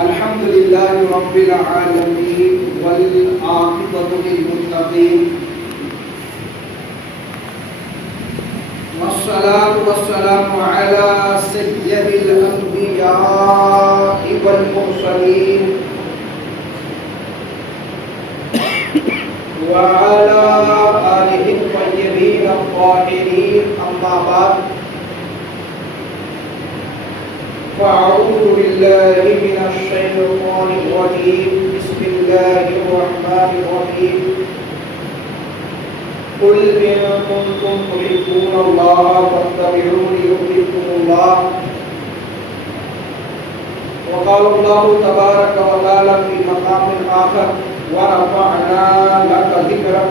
الحمد لله رب العالمين والعاقبة للمتقين والصلاة والسلام على سيد الأنبياء والمرسلين وعلى آله الطيبين الطاهرين أما بعد فأعوذ بالله من الشيطان الرجيم بسم الله الرحمن الرحيم قل إن كنتم تحبون الله فاتبعوني يحببكم الله وقال الله تبارك وتعالى في مقام آخر ورفعنا لك ذكرك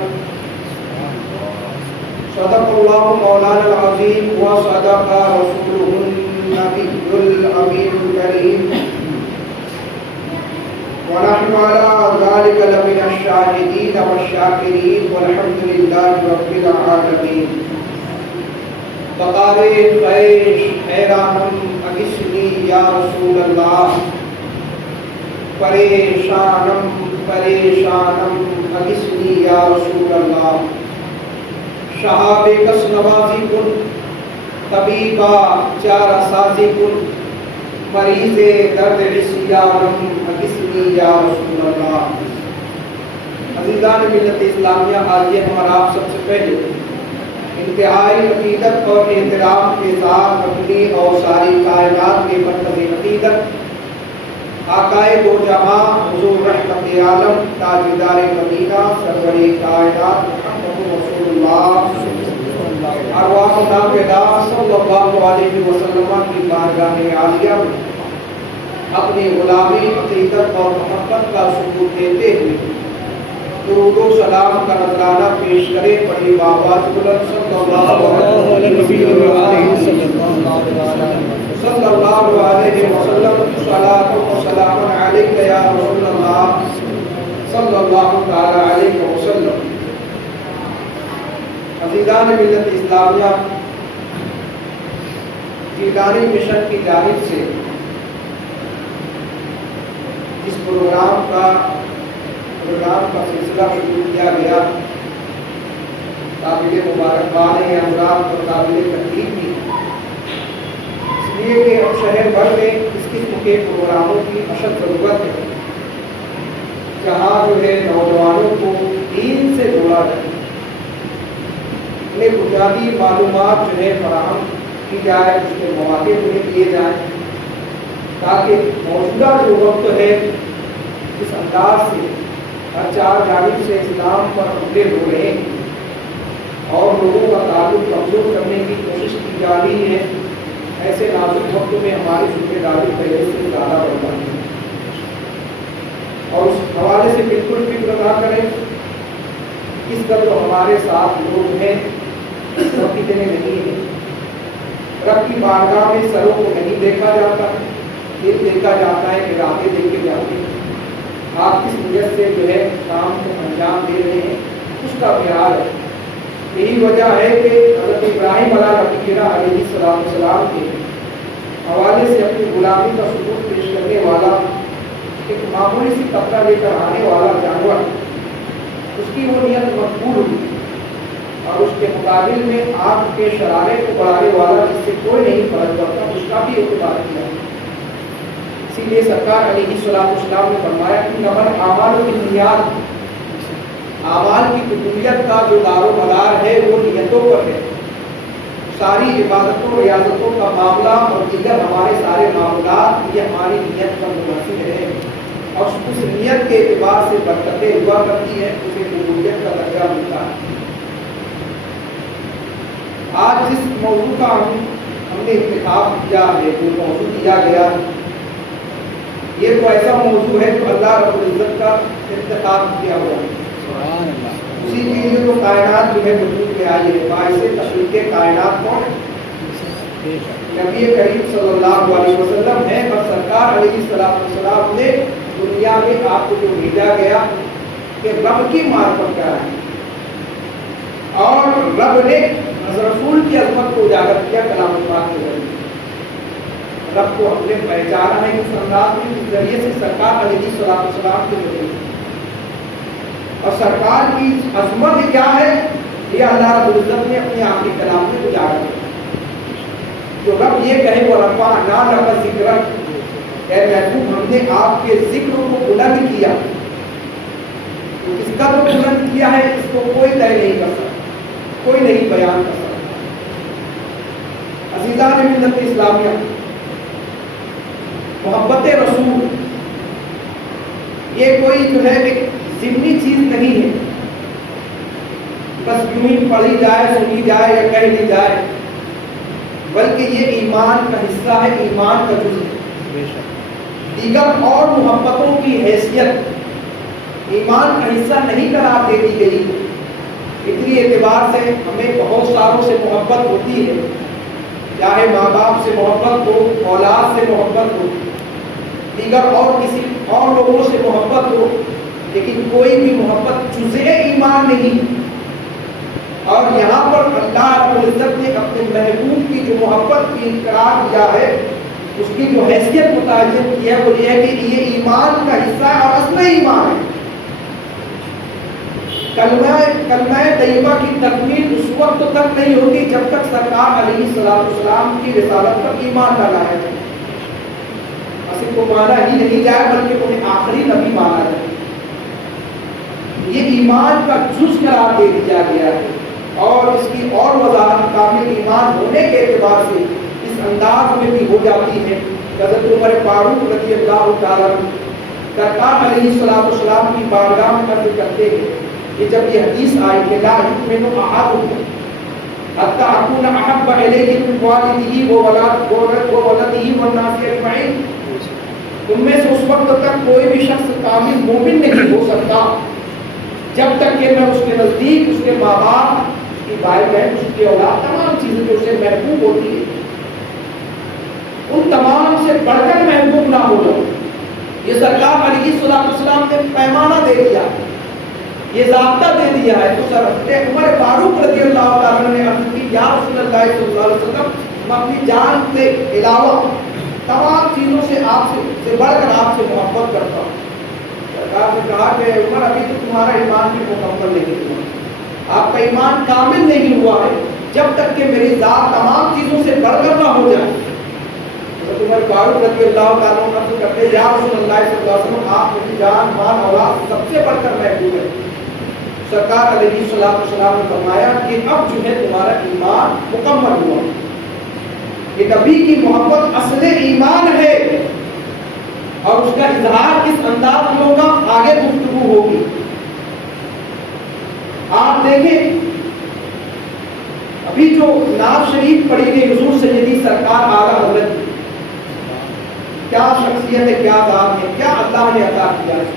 صدق الله مولانا العظيم وصدق رسوله النبي الأمين الكريم ونحن على ذلك لمن الشاهدين والشاكرين والحمد لله رب العالمين فقال قریش حیرانم اغثنی یا رسول اللہ پریشانم اغثنی یا رسول اللہ شہاب کس نوازی کن طبیبا چارہ سازی کن مریض درد عصیانم اغثنی یا رسول اللہ. عزیزان ملت اسلامیہ، آج ہمارا آپ سب سے پہلے انتہائی عقیدت اور احترام کے ساتھ اپنی اور ساری کائنات کے مرکز عقیدت آقائے دو جہاں حضور رحمت عالم تاجدار مدینہ سرور کائنات محمد رسول اللہ ارواحنا فدا صلی اللہ علیہ وسلم کی بارگاہ عالیہ اپنی غلامی عقیدت اور محبت کا ثبوت دیتے ہوئے درود و سلام کا نذرانہ پیش کرے. پڑھی بآواز بلند صلی اللہ علیہ وسلم صلاۃ و سلام علیک یا رسول اللہ صلی اللہ تعالی علیہ وسلم. عزیزان ملت اسلامیہ، جیلانی مشن کی جانب سے اس پروگرام کا سلسلہ شروع کیا گیا، قابل مبارکباد ہے حضرات اور قابل تقدیر بھی، اس لیے کہ اب شہر بھر میں اس قسم کے پروگراموں کی اشد ضرورت ہے جہاں جو ہے نوجوانوں کو دین سے جوڑا جائے، انہیں بنیادی معلومات جو ہے فراہم کی جائے، اس کے مواقع انہیں دیے جائیں تاکہ موجودہ جو وقت ہے اس انداز سے ہر چار جانب سے اسلام پر حملے ہو رہے ہیں اور لوگوں کا تعلق کمزور کرنے کی کوشش کی جا رہی ہے، ایسے نازک وقت میں ہماری ذمہ داری پہلے سے زیادہ بڑھ جاتی ہے اور اس حوالے سے بالکل فکر نہ کریں کس قدر ہمارے ساتھ لوگ ہیں رب کتنے نہیں ہیں. رب کی بارگاہ میں سروں کو نہیں دیکھا جاتا، دل دیکھا جاتا ہے، ارادے دیکھے جاتے ہیں. آپ کس نیت سے جو ہے کام کو انجام دے رہے ہیں اس کا معیار ہے. یہی وجہ ہے کہ حضرت ابراہیم علیہ السلام کے حوالے سے اپنی غلامی کا ثبوت پیش کرنے والا ایک معمولی سی قطرہ لے کر آنے والا جانور، اس کی وہ نیت مقبول ہوئی اور اس کے مقابل میں آگ کے شرارے کو بڑھانے والا جس سے کوئی نہیں فرق پڑتا اس کا بھی اعتبار کیا. اسی لیے سرکار علیہ السلام نے فرمایا کہ نمل اعمال کی بنیاد، اعمال کی قبولیت کا جو دار و مدار ہے وہ نیتوں پر ہے. ساری عبادتوں ریاضتوں کا معاملہ اور دیگر ہمارے سارے معاملات یہ ہماری نیت پر منحصر ہے اور اس نیت کے اعتبار سے برکتیں ہوا کرتی ہے، اسے قبولیت کا درجہ ملتا ہے. آج جس موضوع کا ہم نے انتخاب کیا ہے، جو موضوع دیا گیا ہے، یہ تو ایسا موضوع ہے جو اللہ رب العزت کا انتخاب کیا ہوا ہے. اسی کے لیے تو کائنات جو ہے وجود میں آئی ہے. باعث تخلیق کائنات کون ہے؟ نبی کریم صلی اللہ علیہ وسلم ہے. اور سرکار علیہ السلام نے دنیا میں آپ کو جو بھیجا گیا کہ رب کی معرفت کیا ہے اور رب نے رسول کی عظمت کو اجاگر کیا کلام پاک کے ذریعے. رب کو ہم نے پہچانا ہے اس انداز میں جس ذریعے سے سرکار علیہ السلام کے ذریعے، اور سرکار کی عظمت کیا ہے یہ اللہ رب العزت نے اپنے آخری کلام میں اجاگر کیا۔ جو رب یہ کہے وہ رفعنا لک ذکرک، اے محبوب ہم نے آپ کے ذکر کو بلند کیا، تو کس کا تو بلند کیا ہے اس کو کوئی طے نہیں کر سکتا، کوئی نہیں بیان کر سکتا۔ عزیزان ملت اسلامیہ، محبت رسول یہ کوئی جو ہے ایک ضمنی چیز نہیں ہے، بس یوں ہی پڑھی جائے، سنی جائے یا کہہ دی جائے، بلکہ یہ ایمان کا حصہ ہے، ایمان کا جزء ہے۔ دیگر اور محبتوں کی حیثیت ایمان کا حصہ نہیں قرار دے دی گئی، اتنی اعتبار سے ہمیں بہت ساروں سے محبت ہوتی ہے، چاہے ماں باپ سے محبت ہو، اولاد سے محبت ہو، دیگر اور کسی اور لوگوں سے محبت ہو، لیکن کوئی بھی محبت جزء ایمان نہیں۔ اور یہاں پر اللہ رب العزت نے اپنے محبوب کی جو محبت کی اقرار کیا ہے، اس کی جو حیثیت متعین کی ہے وہ یہ ہے کہ یہ ایمان کا حصہ ہے اور اصل ایمان ہے۔ کلمہ طیبہ کی تکمیل اس وقت تک نہیں ہوگی جب تک سرکار علیہ السلام کی رسالت پر ایمان نہ لایا جائے، اصل کو مانا ہی نہیں جائے بلکہ انہیں آخری نبی مانا جائے۔ یہ ایمان کا جز قرار دے دیا گیا ہے، اور اس کی اور وضاحت کامل ایمان ہونے کے اعتبار سے اس انداز میں بھی ہو جاتی ہے۔ حضرت عمر فاروق رضی اللہ تعالیٰ سرکار علیہ السلام کی بارگاہ میں عرض کرتے ہیں کہ جب یہ حدیث آئی کہ لا یؤمن احدکم حتی اکون احب الیہ من والدہ وولدہ والناس اجمعین، تم میں سے اس وقت تک کوئی بھی شخص کامل مومن نہیں ہو سکتا جب تک کہ میں اس کے نزدیک اس کے ماں باپ، اس کی بھائی بہن، اس کی اولاد، تمام چیزیں جو اسے محبوب ہوتی ہے ان تمام سے بڑھ کر محبوب نہ ہو جاؤ۔ یہ سرکار علیہ السلام نے پیمانہ دے دیا، یہ ضابطہ دے دیا ہے۔ تو حضرت عمر فاروق رضی اللہ تعالیٰ نے عرض کی یا رسول اللہ صلی اللہ علیہ وسلم، میں اپنی جان سے علاوہ تمام چیزوں سے آپ سے بڑھ کر آپ سے محبت کرتا ہوں۔ سرکار نے کہا کہ عمر ابھی تو تمہارا ایمان بھی مکمل نہیں ہوا، آپ کا ایمان کامل نہیں ہوا ہے جب تک کہ میری ذات تمام چیزوں سے بڑھ کر نہ ہو جائے۔ حضرت عمر فاروق رضی اللہ تعالیٰ عنہ کہتے ہیں یا رسول اللہ صلی اللہ علیہ وسلم، آپ میری جان، مال، اولاد سب سے بڑھ کر محبوب ہے۔ سرکار علیہ السلام نے فرمایا کہ اب جو ہے تمہارا ایمان مکمل ہوا، کہ نبی کی محبت اصل ایمان ہے، اور اس کا اظہار کس انداز میں ہوگا آگے گفتگو ہوگی۔ آپ دیکھیں ابھی جو نعت شریف پڑھی گئی حضور سیدی سرکار اعلیٰ حضرت، کیا شخصیت ہے، کیا ذات ہے، کیا اللہ نے عطا کیا ہے۔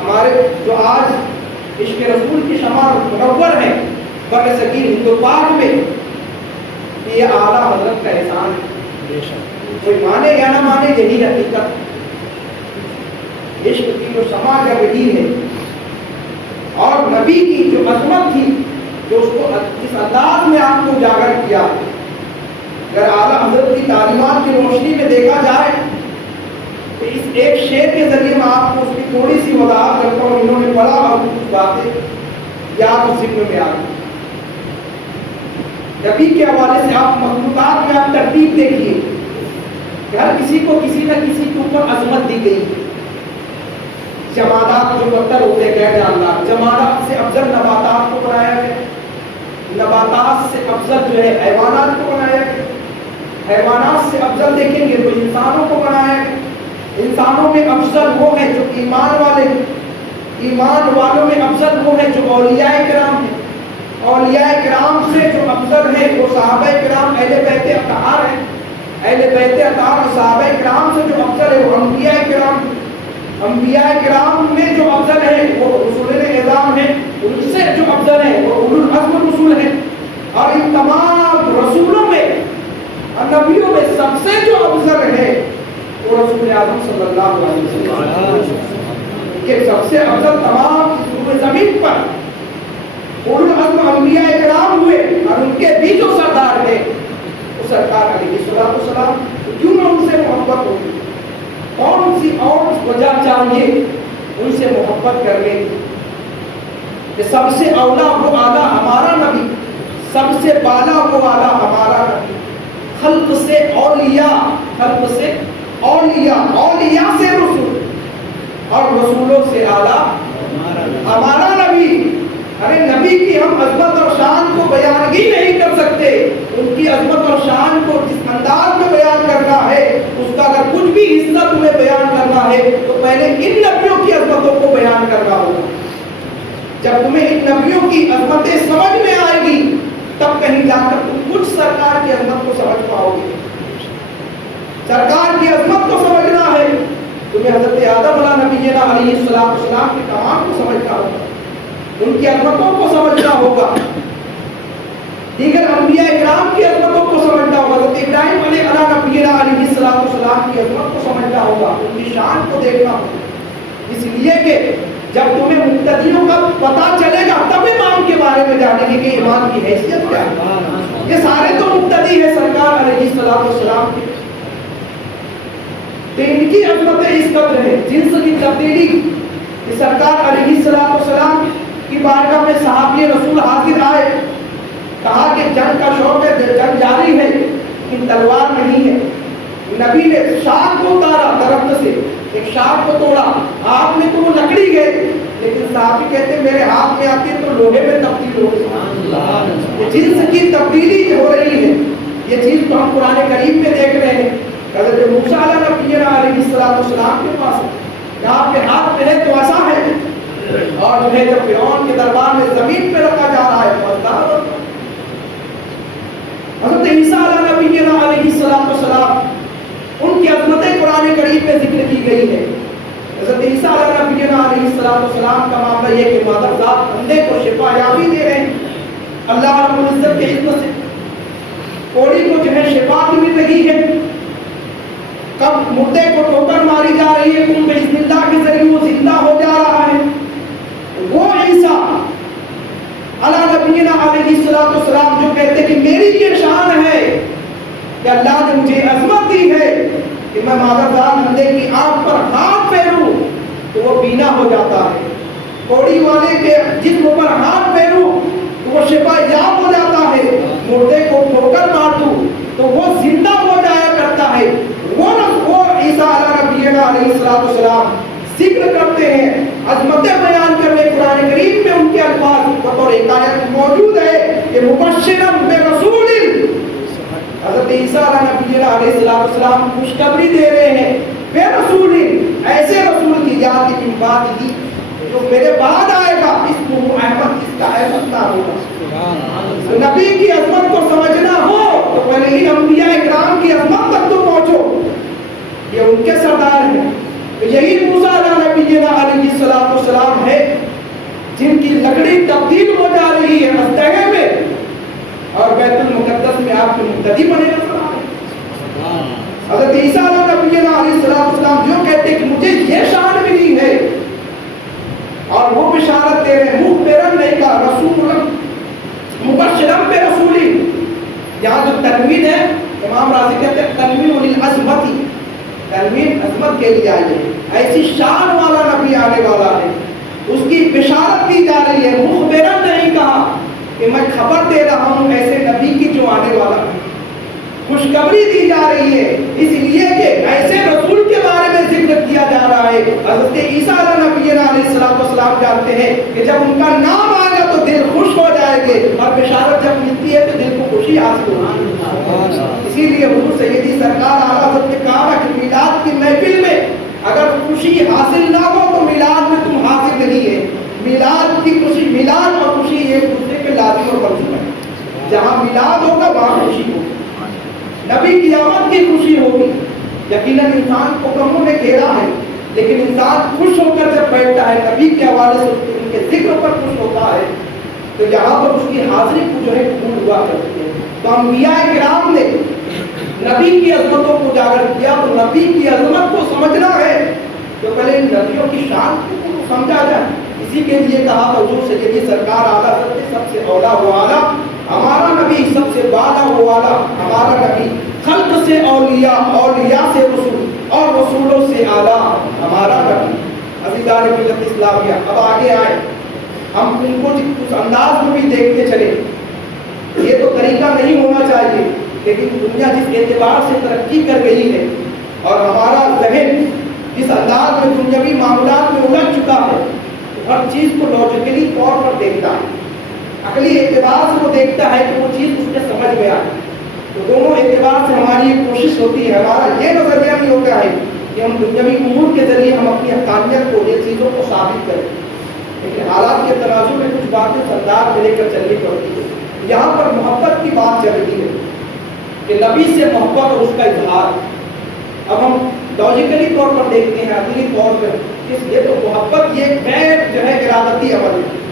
ہمارے جو آج عشق رسول کی شمع منور ہیں بر صغیر ہند و پاک میں، یہ اعلیٰ حضرت کا احسان ہے۔ کوئی مانے یا نہ مانے یہی حقیقت، عشق کی جو شمع جب رہی ہے اور نبی کی جو عظمت تھی جو اس کو اس انداز میں آپ کو اجاگر کیا، اگر اعلیٰ حضرت کی تعلیمات کی روشنی میں دیکھا جائے تو اس ایک شعر کے ذریعے میں آپ کو اس کی تھوڑی سی وضاحت کرتا ہوں۔ انہوں نے پڑھا اور کچھ باتیں یاد اس ذکر میں آ گئی۔ نبی کے حوالے سے آپ مخلوقات میں آپ ترتیب دیکھیے، ہر کسی کو کسی نہ کسی کے اوپر عظمت دی گئی ہے۔ جمادات جو بدتر ہوتے گئے اللہ، جمادات سے افضل نباتات کو بنایا گیا، نباتات سے افضل جو ہے حیوانات کو بنایا گیا، حیوانات سے افضل دیکھیں گے تو انسانوں کو بنایا گیا، انسانوں میں افضل وہ ہیں جو ایمان والے ہیں، ایمان والوں میں افضل وہ ہیں جو اولیاء کرام ہیں، اولیاء کرام سے جو افضل ہیں وہ صحابہ کرام اہل بیت اطہار ہیں، اہل بیت اطہار اور صحابہ کرام سے جو افضل ہے وہ انبیاء کرام ہیں، انبیاء کرام میں جو افضل ہے وہ رسول اعظام ہیں، ان سے جو افضل ہے وہ اولو العزم الرسول ہیں، اور ان تمام رسولوں میں اور نبیوں میں سب سے جو افضل ہے وہ رسول اعظم صلی اللہ علیہ وسلم کہ سب سے افضل تمام روئے زمین پر اولو العزم انبیاء کرام ہوئے، اور ان کے بھی جو سردار ہیں تو سرکار علیہ السلام کیوں نہ ان سے محبت ہوگی؟ کون سی اور وجہ چاہیے ان سے محبت کرنے کی؟ کہ سب سے اولا وہ اعلیٰ ہمارا نبی، سب سے بالا وہ اعلیٰ ہمارا نبی، خلق سے اولیاء، خلق سے اولیاء، اولیاء سے رسول، اور رسولوں سے اعلیٰ ہمارا نبی۔ ارے نبی کی ہم عظمت اور شان کو بیان ہی نہیں کر سکتے، ان کی عظمت اور شان کو جس انداز میں بیان کرنا ہے، اس کا اگر کچھ بھی حصہ تمہیں بیان کرنا ہے تو پہلے ان نبیوں کی عظمتوں کو بیان کرنا ہوگا۔ جب تمہیں ان نبیوں کی عظمتیں سمجھ میں آئے گی تب کہیں جا کر تم کچھ سرکار کی عظمت کو سمجھ پاؤ گے۔ سرکار کی عظمت کو سمجھنا ہے، تمہیں حضرت آدم علیہ السلام کے کمال کو سمجھنا ہوگا، ان کی عظمتوں کو سمجھنا ہوگا، دیگر انبیاء اکرام کی عظمتوں کو سمجھنا ہوگا، حضرت ابراہیم علیہ السلام کی عظمت کو سمجھنا ہوگا، ان کی شان کو دیکھنا ہوگا۔ اس لیے کہ جب تمہیں مقتدیوں کا پتہ چلے گا تب امام کے بارے میں جانیں گے کہ امام کی حیثیت کیا ہے۔ یہ سارے تو مقتدی ہیں سرکار علیہ السلام کے، تو ان کی عظمتیں اس قدر ہیں، جنس کی تبدیلی کہ سرکار علیہ السلام کی بارگاہ میں صحابی رسول حاضر آئے، کہا کہ جنگ کا شوق ہے، جنگ جاری ہے لیکن تلوار نہیں ہے۔ نبی نے شاخ کو اتارا درخت سے، ایک شاخ کو توڑا، ہاتھ میں تو وہ لکڑی گئے لیکن صحابی کہتے میرے ہاتھ میں آتی ہے تو لوہے میں تبدیل ہو گئی۔ یہ جنس کی تبدیلی ہو رہی ہے، یہ چیز تو ہم قرآن کریم میں دیکھ رہے ہیں۔ حضرت موسیٰ علیہ السلام کے پاس کہ آپ کے ہاتھ میں ہے تو عصا ہے، اور جو ہے جب فرعون کے دربار میں زمین پہ رکھا جا رہا ہے پردار۔ حضرت عیسیٰ علیہ السلام ان کی عظمتیں قرآن کریم میں ذکر کی گئی ہے۔ حضرت عیسیٰ علیہ السلام کا معاملہ یہ کہ مادر ذات بندے کو شفا یابی دے رہے ہیں اللہ رب العزت کے علم سے، کوڑی کو جو ہے شفا مل رہی ہے، کب مردے کو ٹھوکر ماری جا رہی ہے، تم بسم اللہ کے ذریعے وہ زندہ ہو جا رہا ہے۔ وہ عیسیٰ علیہ السلام جو کہتے کہ میری یہ شان ہے کہ اللہ نے مجھے عظمت دی ہے کہ میں مادرزاد بندے کی آنکھ پر ہاتھ پھیروں تو وہ بینا ہو جاتا ہے، کوڑی والے کے جسم پر ہاتھ پھیروں تو وہ شفا یاب ہو جاتا ہے، مردے کو ٹھوکر مار دوں تو وہ زندہ ہو جایا کرتا ہے۔ وہ عیسیٰ علیہ السلام ذکر کرتے ہیں، عظمتیں بیان کرنے قرآن کریم میں ان کے الفاظ بطور ایک آیت موجود ہے کہ مبشرم برسول، حضرت عیسیٰ علیہ السلام خوشخبری دے رہے ہیں بے رسول، ایسے رسول کی یاد کی بات کی جو میرے بعد آئے گا، اس کو احمد، اس کا احمد نہ ہوگا۔ تو نبی کی عظمت کو سمجھنا ہو تو پہلے ان انبیاء اکرام کی عظمت تک تو پہنچو، یہ ان کے سردار ہیں۔ یہی موسیٰ علیہ السلام ہے جن کی لکڑی تبدیل ہو جا رہی ہے مستحق میں، اور بیت المقدس میں آپ کے مقتدی بنے نظر آ رہے ہیں۔ حضرت عیسیٰ علیہ السلام جو کہتے ہیں کہ مجھے یہ شان ملی ہے، اور وہ بشارت دے رہے ہیں، مخبرن نہیں کہا، رسول مبشرن برسول۔ یہاں جو تنوین ہے امام راضی کہتے ہیں تنوین للعظمت، تنوین عظمت کے لیے آئی ہے، ایسی شان والا نبی آنے والا ہے، اس کی بشارت دی جا رہی ہے۔ مخبرن نہیں کہا کہ میں خبر دے رہا ہوں ایسے نبی کی جو آنے والا ہے، خوشخبری دی جا رہی ہے، اس لیے کہ ایسے رسول کے بارے میں ذکر کیا جا رہا ہے۔ حضرت عیسیٰ علیہ السلام جانتے ہیں کہ جب ان کا نام آئے گا تو دل خوش ہو جائے گے، اور بشارت جب ملتی ہے تو دل کو خوشی حاصل ہوتی ہے۔ اسی لیے حضور سیدی سرکار اعلیٰ حضرت نے کہا کہ میلاد کی محفل میں اگر خوشی حاصل نہ ہو تو میلاد میں تم حاضر نہیں ہے۔ میلاد کی خوشی، میلاد اور خوشی ایک دوسرے کے لازم اور ملزوم ہے، جہاں میلاد ہوگا وہاں خوشی ہوگی، نبی کی آمد کی خوشی ہوگی۔ یقیناً انسان کو غموں نے گھیرا ہے لیکن انسان خوش ہو کر جب بیٹھتا ہے نبی کے حوالے سے ان کے ذکر پر خوش ہوتا ہے تو یہاں پر اس کی حاضری کو جو ہے قبول ہوا کرتی ہے۔ تو انبیاء کرام نے نبی کی عظمتوں کو اجاگر کیا، تو نبی کی عظمت کو سمجھنا ہے تو پہلے ان نبیوں کی شان کو سمجھا جائے۔ اسی کے لیے کہا حضور سیدی سرکار اعلیٰ حضرت سب سے اولا و اعلیٰ ہمارا نبی سب سے بالا و والا، ہمارا نبی خلق سے اولیاء، اولیاء سے رسول اور رسولوں سے اعلیٰ ہمارا نبی۔ عزیزان ملت اسلامیہ، اب آگے آئے، ہم ان کو اس انداز میں بھی دیکھتے چلے۔ یہ تو طریقہ نہیں ہونا چاہیے، لیکن دنیا جس اعتبار سے ترقی کر گئی ہے اور ہمارا ذہن جس انداز میں دنیاوی معاملات میں الجھ چکا ہے، ہر چیز کو لاجیکلی طور پر دیکھتا ہے، عقلی اعتبار سے وہ دیکھتا ہے کہ وہ چیز اس کے سمجھ میں آئے۔ تو دونوں اعتبار سے ہماری یہ کوشش ہوتی ہے، ہمارا یہ نظریہ بھی ہوتا ہے کہ ہم دنیاوی امور کے ذریعے ہم اپنی حقانیت کو، یہ چیزوں کو ثابت کریں، لیکن حالات کے تناظر میں کچھ باتیں سردار میں لے کر چلنی پڑتی ہے۔ یہاں پر محبت کی بات چل رہی ہے کہ نبی سے محبت اور اس کا اظہار۔ اب ہم لاجیکلی طور پر دیکھتے ہیں، عقلی طور پر، یہ تو محبت یہ غیر جو ہے ارادتی عمل ہے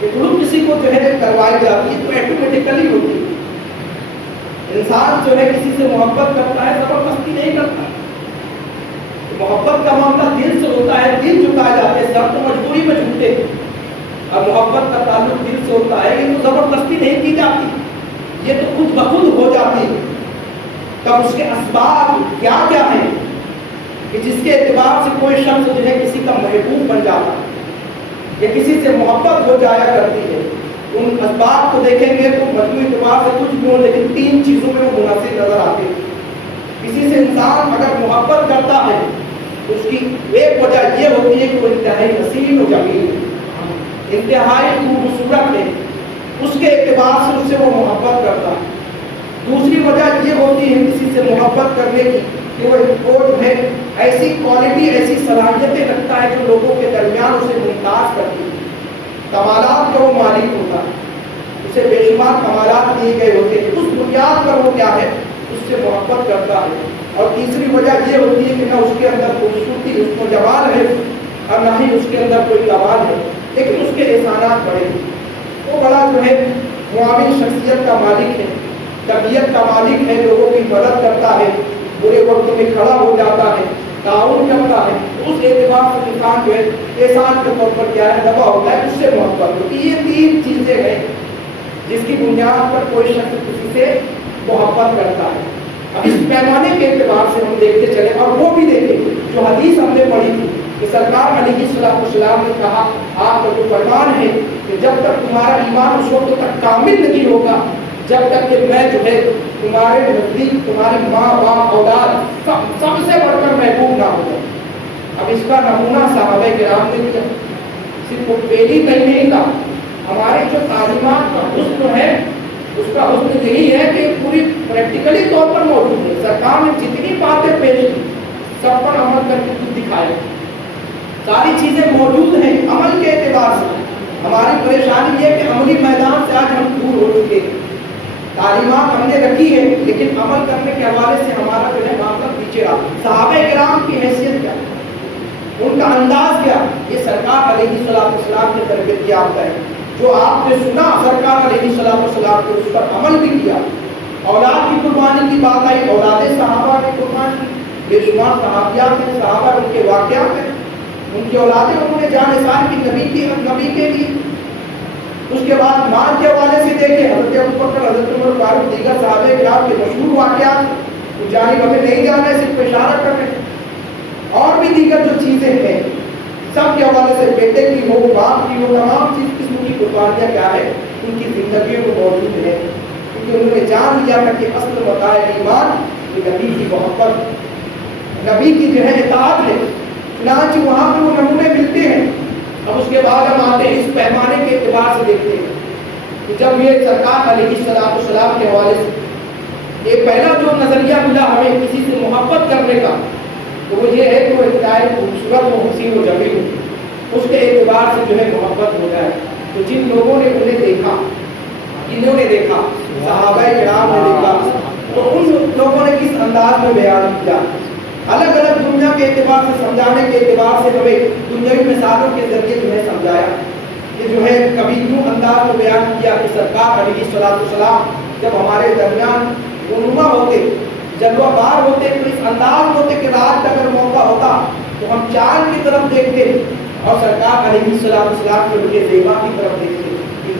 کہ کسی کو جو ہے کروائی جاتی ہے تو ایٹومیٹیکلی ہوتی ہے۔ انسان جو ہے کسی سے محبت کرتا ہے، زبردستی نہیں کرتا۔ محبت کا معاملہ دل سے ہوتا ہے، دل جھکائے جاتے ہیں، سب تو مجبوری میں جھکتے ہیں۔ اور محبت کا تعلق دل سے ہوتا ہے، یہ تو زبردستی نہیں کی جاتی، یہ تو خود بخود ہو جاتی ہے۔ تب اس کے اسباب کیا کیا ہیں کہ جس کے اعتبار سے کوئی شخص جو ہے کسی کا محبوب بن جاتا ہے یا کسی سے محبت ہو جایا کرتی ہے۔ ان اسباب کو دیکھیں گے تو مجموعی اعتبار سے کچھ بھی ہو، لیکن تین چیزوں میں وہ مناسب نظر آتے ہیں۔ کسی سے انسان اگر محبت کرتا ہے تو اس کی ایک وجہ یہ ہوتی ہے کہ وہ انتہائی حسین و جمیل ہے، انتہائی خوبصورت ہے، اس کے اعتبار سے اس سے وہ محبت کرتا ہے۔ دوسری وجہ یہ ہوتی ہے کسی سے محبت کرنے کی کہ وہ جو ہے ایسی کوالٹی، ایسی صلاحیتیں رکھتا ہے جو لوگوں کے درمیان اسے ممتاز کرتی ہے، کمالات کا وہ مالک ہوتا ہے، اسے بے شمار کمالات دیے گئے ہوتے ہیں، اس بنیاد پر وہ کیا ہے اس سے محبت کرتا ہے۔ اور تیسری وجہ یہ ہوتی ہے کہ نہ اس کے اندر خوبصورتی، اس کو جمال ہے، اور نہ ہی اس کے اندر کوئی کمال ہے، لیکن اس کے احسانات بڑے ہیں۔ وہ بڑا جو ہے معاون شخصیت کا مالک ہے، طبیعت کا مالک ہے، لوگوں کی مدد کرتا ہے، برے وقت میں کھڑا ہو جاتا ہے، تعاون کرتا ہے۔ اس اعتبار سے انسان جو ہے احسان کے طور پر کیا ہے دبا ہوتا ہے، اس سے محبت ہوتی ہے۔ یہ تین چیزیں ہیں جس کی بنیاد پر کوئی شخص کسی سے محبت کرتا ہے۔ اب اس پیمانے کے اعتبار سے ہم دیکھتے چلے، اور وہ بھی دیکھیں جو حدیث ہم نے پڑھی تھی کہ سرکار علیہ السلام نے کہا، آپ کا جو فرمان ہے کہ جب تک تمہارا ایمان اس وقت تک کامل نہیں ہوگا جب تک کہ میں جو ہے تمہارے نزدیک تمہاری ماں باپ اولاد سب سے بڑھ کر محبوب نہ ہوگا۔ اب اس کا نمونہ صحابہ کرام نے دیا، صرف وہ پہلی نہیں نہیں تھا، ہمارے جو تعلیمات کا حسن ہے اس کا حسن یہی ہے کہ پوری پریکٹیکلی طور پر موجود ہے۔ سرکار نے جتنی باتیں پیش کی سب پر عمل کر کے خود دکھایا، ساری چیزیں موجود ہیں عمل کے اعتبار سے۔ ہماری پریشانی یہ کہ عملی میدان سے آج ہم دور ہو چکے ہیں، تعلیمات ہم نے رکھی ہے لیکن عمل کرنے کے حوالے سے ہمارا جو ہے معاملہ پیچھے رہا۔ صحابہ کرام کی حیثیت کیا، ان کا انداز کیا، یہ سرکار علیہ السلام نے تربیت یافتہ ہے۔ جو آپ نے سنا سرکار علیہ السلام نے اس پر عمل بھی کیا۔ اولاد کی قربانی کی بات آئی، اولاد صحابہ کی قربانی، بے شمار صحابیات ہیں، صحابہ ان کے واقعات ہیں، ان کی اولادیں انہوں نے جان نثار کی نبی کے لیے۔ اس کے بعد مال کے حوالے سے دیکھیں، حضرت ابوبکر، حضرت عمر فاروق، دیگر صحابہ کرام کے مشہور واقعات، اس جانب ہمیں نہیں جانا ہے، صرف اشارہ کر رہے ہیں۔ اور بھی دیگر جو چیزیں ہیں سب کے حوالے سے، بیٹے کی ہو، باپ کی ہو، تمام چیز قسم کی قربانیاں کیا ہے ان کی زندگیوں میں موجود ہے، کیونکہ انہوں نے جان لیا کہ اصل متاع ایمان یہ نبی کی محبت، نبی کی جو ہے اطاعت ہے۔ چنانچہ وہاں پہ وہ نمونے ملتے ہیں۔ اب اس کے بعد ہم آتے ہیں اس پیمانے کے اعتبار سے دیکھتے ہیں کہ جب یہ سرکار علیہ السلام کے حوالے سے ایک پہلا جو نظریہ ملا ہمیں کسی سے محبت کرنے کا، تو وہ یہ ہے کہ وہ انتہائی خوبصورت و حسین و جمیل ہو، اس کے اعتبار سے جو ہے محبت ہو جائے۔ تو جن لوگوں نے انہیں دیکھا، جنہوں نے دیکھا، صحابہ کرام نے دیکھا، تو ان لوگوں نے کس انداز میں بیان کیا، الگ الگ دنیا کے اعتبار سے سمجھانے کے اعتبار سے ہمیں دنیاوی مثالوں کے ذریعے جو ہے سمجھایا کہ جو ہے کبھی یوں انداز میں بیان کیا کہ سرکار علیہ السلام جب ہمارے درمیان رونما ہوتے، جلوہ بار ہوتے، تو اس انداز ہوتے کہ رات کا اگر موقع ہوتا تو ہم چاند کی طرف دیکھتے اور سرکار علیہ السلام کے بڑے زیبا کی طرف دیکھتے۔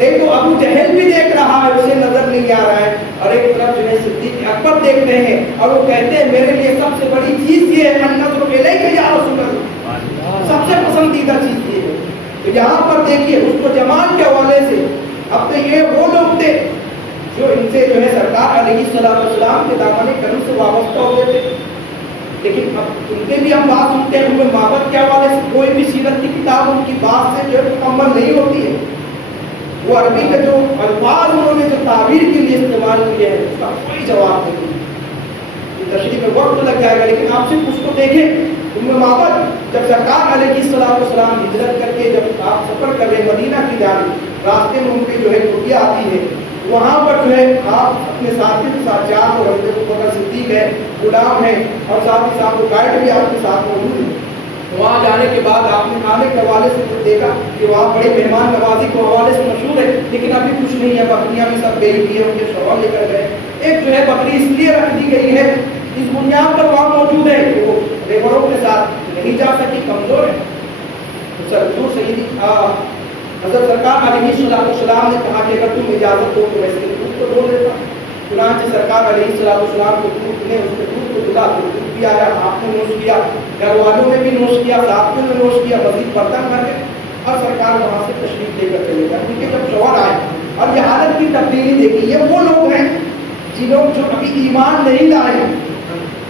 نہیں تو ابو جہل بھی دیکھ رہا ہے، اسے نظر نہیں آ رہا ہے، اور ایک طرف جو ہے صدیق اکبر دیکھ رہے ہیں اور وہ کہتے ہیں میرے لیے سب سے بڑی چیز یہ ہے النظر الیک یا رسول اللہ، سب سے پسندیدہ چیز یہ ہے۔ تو یہاں پر دیکھیے اس کو جمال کے حوالے سے، اب تو یہ وہ لوگ تھے جو ان سے جو ہے سرکار علیہ السلام کے دامن کرم سے وابستہ ہوتے تھے، لیکن اب ان کے بھی ہم بات سنتے ہیں، ان میں محبت کے حوالے سے کوئی بھی سیرت کی کتاب ان کی بات سے جو ہے مکمل نہیں ہوتی ہے۔ وہ عربی کے جو الفاظ انہوں نے جو تعبیر کے لیے استعمال کیے ہیں اس کا کوئی جواب نہیں، تشریح میں وقت لگ جائے گا، لیکن آپ صرف اس کو دیکھیں۔ ان میں محبت، جب سرکار علیہ السلام ہجرت کر کے جب آپ سفر کر رہے مدینہ کی جانب، راستے میں ان کی جو ہے ٹوٹیاں آتی ہے، وہاں پر جو ہے آپ اپنے ساتھی کے ساتھ چار اور حضرت ابوبکر صدیق ہے، غلام ہے، اور ساتھ ہی ساتھ وہ گائیڈ بھی آپ کے ساتھ موجود ہے۔ وہاں جانے کے بعد آپ نے کھانے کے حوالے سے جو دیکھا کہ وہاں بڑی مہمان نوازی کے حوالے سے مشہور ہے، لیکن ابھی کچھ نہیں ہے، بکریاں بھی سب گئی ہوئی ہیں، ان کے شوہر لے کر گئے۔ ایک جو ہے بکری اس لیے رکھ دی گئی ہے اس بنیاد پر وہاں موجود ہے کہ وہ لیبروں کے ساتھ نہیں جا سکی، کمزور ہے۔ حضور سیدی حضرت سرکار علیہ السلام نے کہا کہ اگر تم اجازت دو تو ویسے دودھ کو دو لیتا۔ چنانچہ سرکار علیہ السلام کو دودھ نے اس کے دودھ کو دلا تو دودھ بھی آیا، آپ نے نوش کیا، گھر والوں نے بھی نوش کیا، ساتھیوں نے نوش کیا، مزید برتن بھر گئے، اور سرکار وہاں سے تشریف لے کر چلے گئے۔ ان کے جب شوہر آئے اور یہ حالت کی تبدیلی دیکھی، یہ وہ لوگ ہیں جنہوں جو ابھی ایمان نہیں لائے،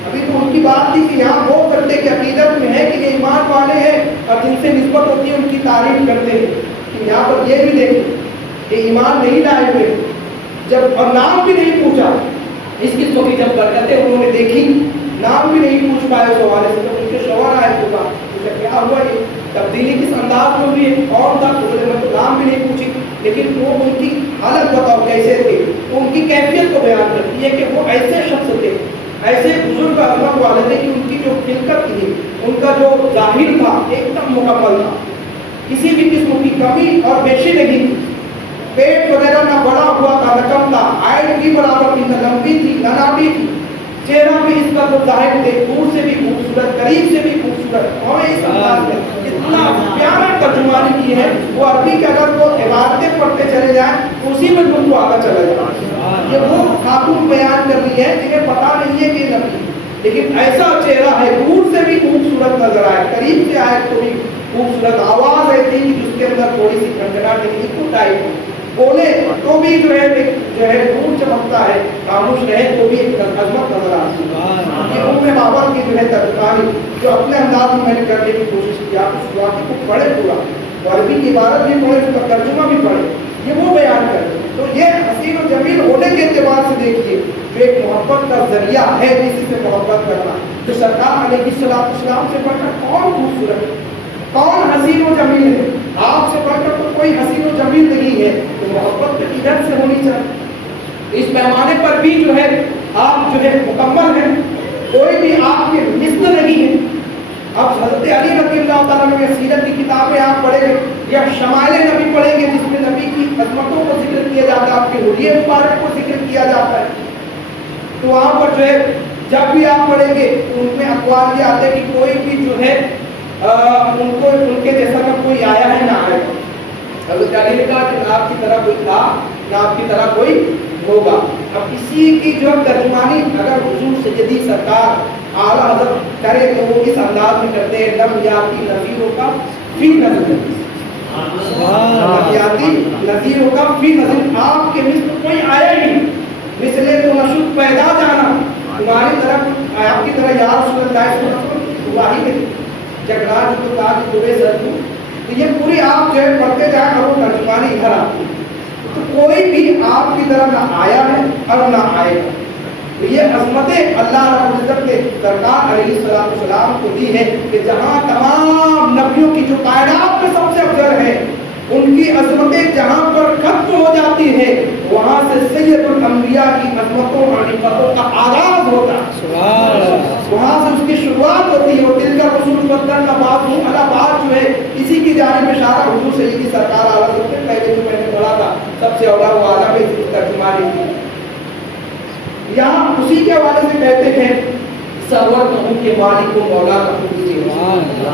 ابھی تو ان کی بات تھی کہ یہاں وہ کرتے کہ عقیدت میں ہے کہ یہ ایمان والے ہیں اور جن سے نسبت ہوتی ہے ان کی تعریف کرتے ہیں، کہ یہاں پر یہ بھی دیکھیں کہ ایمان نہیں لائے ہوئے، جب اور نام بھی نہیں پوچھا، اس قسم کی جب برکتیں انہوں نے دیکھی، نام بھی نہیں پوچھ پائے اس حوالے سے، جب ان کے شوہر آئے تو کیا ہوا، یہ تبدیلی کس انداز میں ہوئی ہے، کون تھا، تو نام بھی نہیں پوچھی، لیکن وہ ان کی حالت بتاؤ کیسے تھے، وہ ان کی کیفیت کو بیان کرتی ہے کہ وہ ایسے شخص تھے، ایسے بزرگ عظمت والے تھے کہ ان کی جو خلقت تھی، ان کا جو ظاہر تھا ایک دم مکمل تھا، کسی بھی قسم کی کمی اور بیشی نہیں تھی، پیٹ وغیرہ نہ بڑا ہوا تھا نہ کم تھا، ہائٹ بھی برابر تھی، نہ لمبی تھی نہ ناٹی تھی، چہرہ بھی اس کا جو ظاہر تھے دور سے بھی خوبصورت، قریب سے بھی خوبصورت، اور اس انداز میں اتنا پیارا ترجمانی کی ہے، وہ عربی کے اگر وہ عبارتیں پڑھتے چلے جائیں اسی میں دل کو آگا چلا جائے۔ یہ وہ خاتون بیان کر رہی ہے جنہیں پتا نہیں ہے کہ نبی، لیکن ایسا چہرہ ہے دور سے بھی خوبصورت نظر آئے، قریب سے آئے تو بھی خوبصورت، آواز ایسی کہ جس کے اندر تھوڑی سی کھنجھناہٹ نہیں، کو ٹائپ بولے تو بھی جو ہے نور چمکتا ہے، خاموش رہے تو بھی ایک عظمت نظر آتی ہے۔ یہ ام بابر کی جو ہے ترجمانی جو اپنے انداز میں نے کرنے کی کوشش کی، آپ اس واقعے کو پڑھے پورا، عربی کی عبارت بھی پڑھے، اس کا ترجمہ بھی پڑھے، یہ وہ بیان کرے۔ تو یہ حسین و جمیل ہونے کے اعتبار سے دیکھیے جو ایک محبت کا ذریعہ ہے کسی سے محبت کرنا، تو سرکار علیہ السلام سے بڑھ کر کون خوبصورت ہے، کون حسین و جمیل ہے، آپ سے بڑھ کر تو کوئی حسین و جمیل نہیں ہے، تو محبت تو ادھر سے ہونی چاہیے۔ اس پیمانے پر بھی جو ہے آپ جو ہے مکمل ہیں، کوئی بھی آپ کے مثل نہیں ہے۔ اب حضرت علی رضی اللہ تعالیٰ کی سیرت کی کتابیں آپ پڑھیں گے یا شمائل نبی پڑھیں گے جس میں نبی کی عظمتوں کو ذکر کیا جاتا ہے، آپ کے حلیے مبارک کو ذکر کیا جاتا ہے، تو وہاں پر جو ہے جب بھی آپ پڑھیں گے ان میں اقوال یہ آتے ہیں کہ کوئی بھی جو ہے ان کے جیسا نہ کوئی آیا ہے نہ آئے گا۔ حضرت علی نے کہا کہ نہ آپ کی طرح کوئی تھا نہ آپ کی طرح کوئی ہوگا۔ اب اسی کی جو ترجمانی اگر حضور سیدی سرکار اعلیٰ حضرت کرے تو وہ اس انداز میں کرتے ہیں، لم یاتی نذیروں کا فی نظر، لم یاتی نذیروں کا فی نظر، آپ کے مثل کوئی آیا ہی نہیں، مثلے تو نشد پیدا جانا، تمہاری طرف آپ کی طرح یا رسول اللہ ہوا ہی نہیں، جگڑا جو تاج دبے سردوں، تو یہ پوری آپ جو ہے پڑھتے جائیں اور وہ ترجمانی ادھر آتی ہے، تو کوئی بھی آپ کی طرح نہ آیا ہے اور نہ آئے گا۔ تو یہ عظمتیں اللہ رب العزت نے سرکار علیہ السلام کو دی ہے کہ جہاں تمام نبیوں کی جو کائنات میں سب سے افضل ہے ان کی عظمتیں جہاں پر ختم ہو جاتی ہے وہاں سے سید الانبیاء کی عظمتوں اور نعمتوں کا آغاز ہوتا ہے، وہاں سے اس کی شروعات ہوتی ہے۔ وہ دل کا رسول بدر کا بات ہوں اللہ بات جو ہے اسی کی جانب اشارہ حضور سیدی سرکار اعلیٰ حضرت نے پہلے جو میں نے پڑھا تھا سب سے اولا وہ اعلیٰ میں اس ترجمانی کی، یہاں اسی کے حوالے سے کہتے ہیں سرور کہوں کے مالک و مولا کا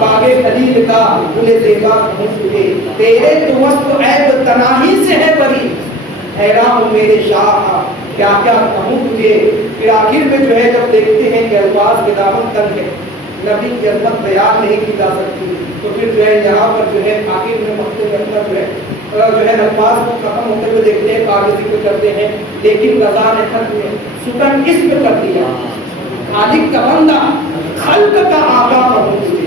باغ خلیل کا گل زیبا کہوں تجھے، تیرے تو وصف عیب تناہی سے ہے بری، حیران ہوں میرے شاہ کیا کیا کہوں تجھے۔ پھر آخر میں جو ہے جب دیکھتے ہیں کہ الفاظ کے دامن تنگ ہے، نبی کی عظمت بیان نہیں کی جا سکتی، تو پھر جو ہے یہاں پر جو ہے آخر میں مقصد اپنا جو ہے الفاظ کو ختم ہوتے ہوئے دیکھتے ہیں، آگے ذکر کرتے ہیں لیکن رضا نے خط میں سکن اس پہ کر دیا، خالق کا بندہ خلق کا آقا کہوں تجھے۔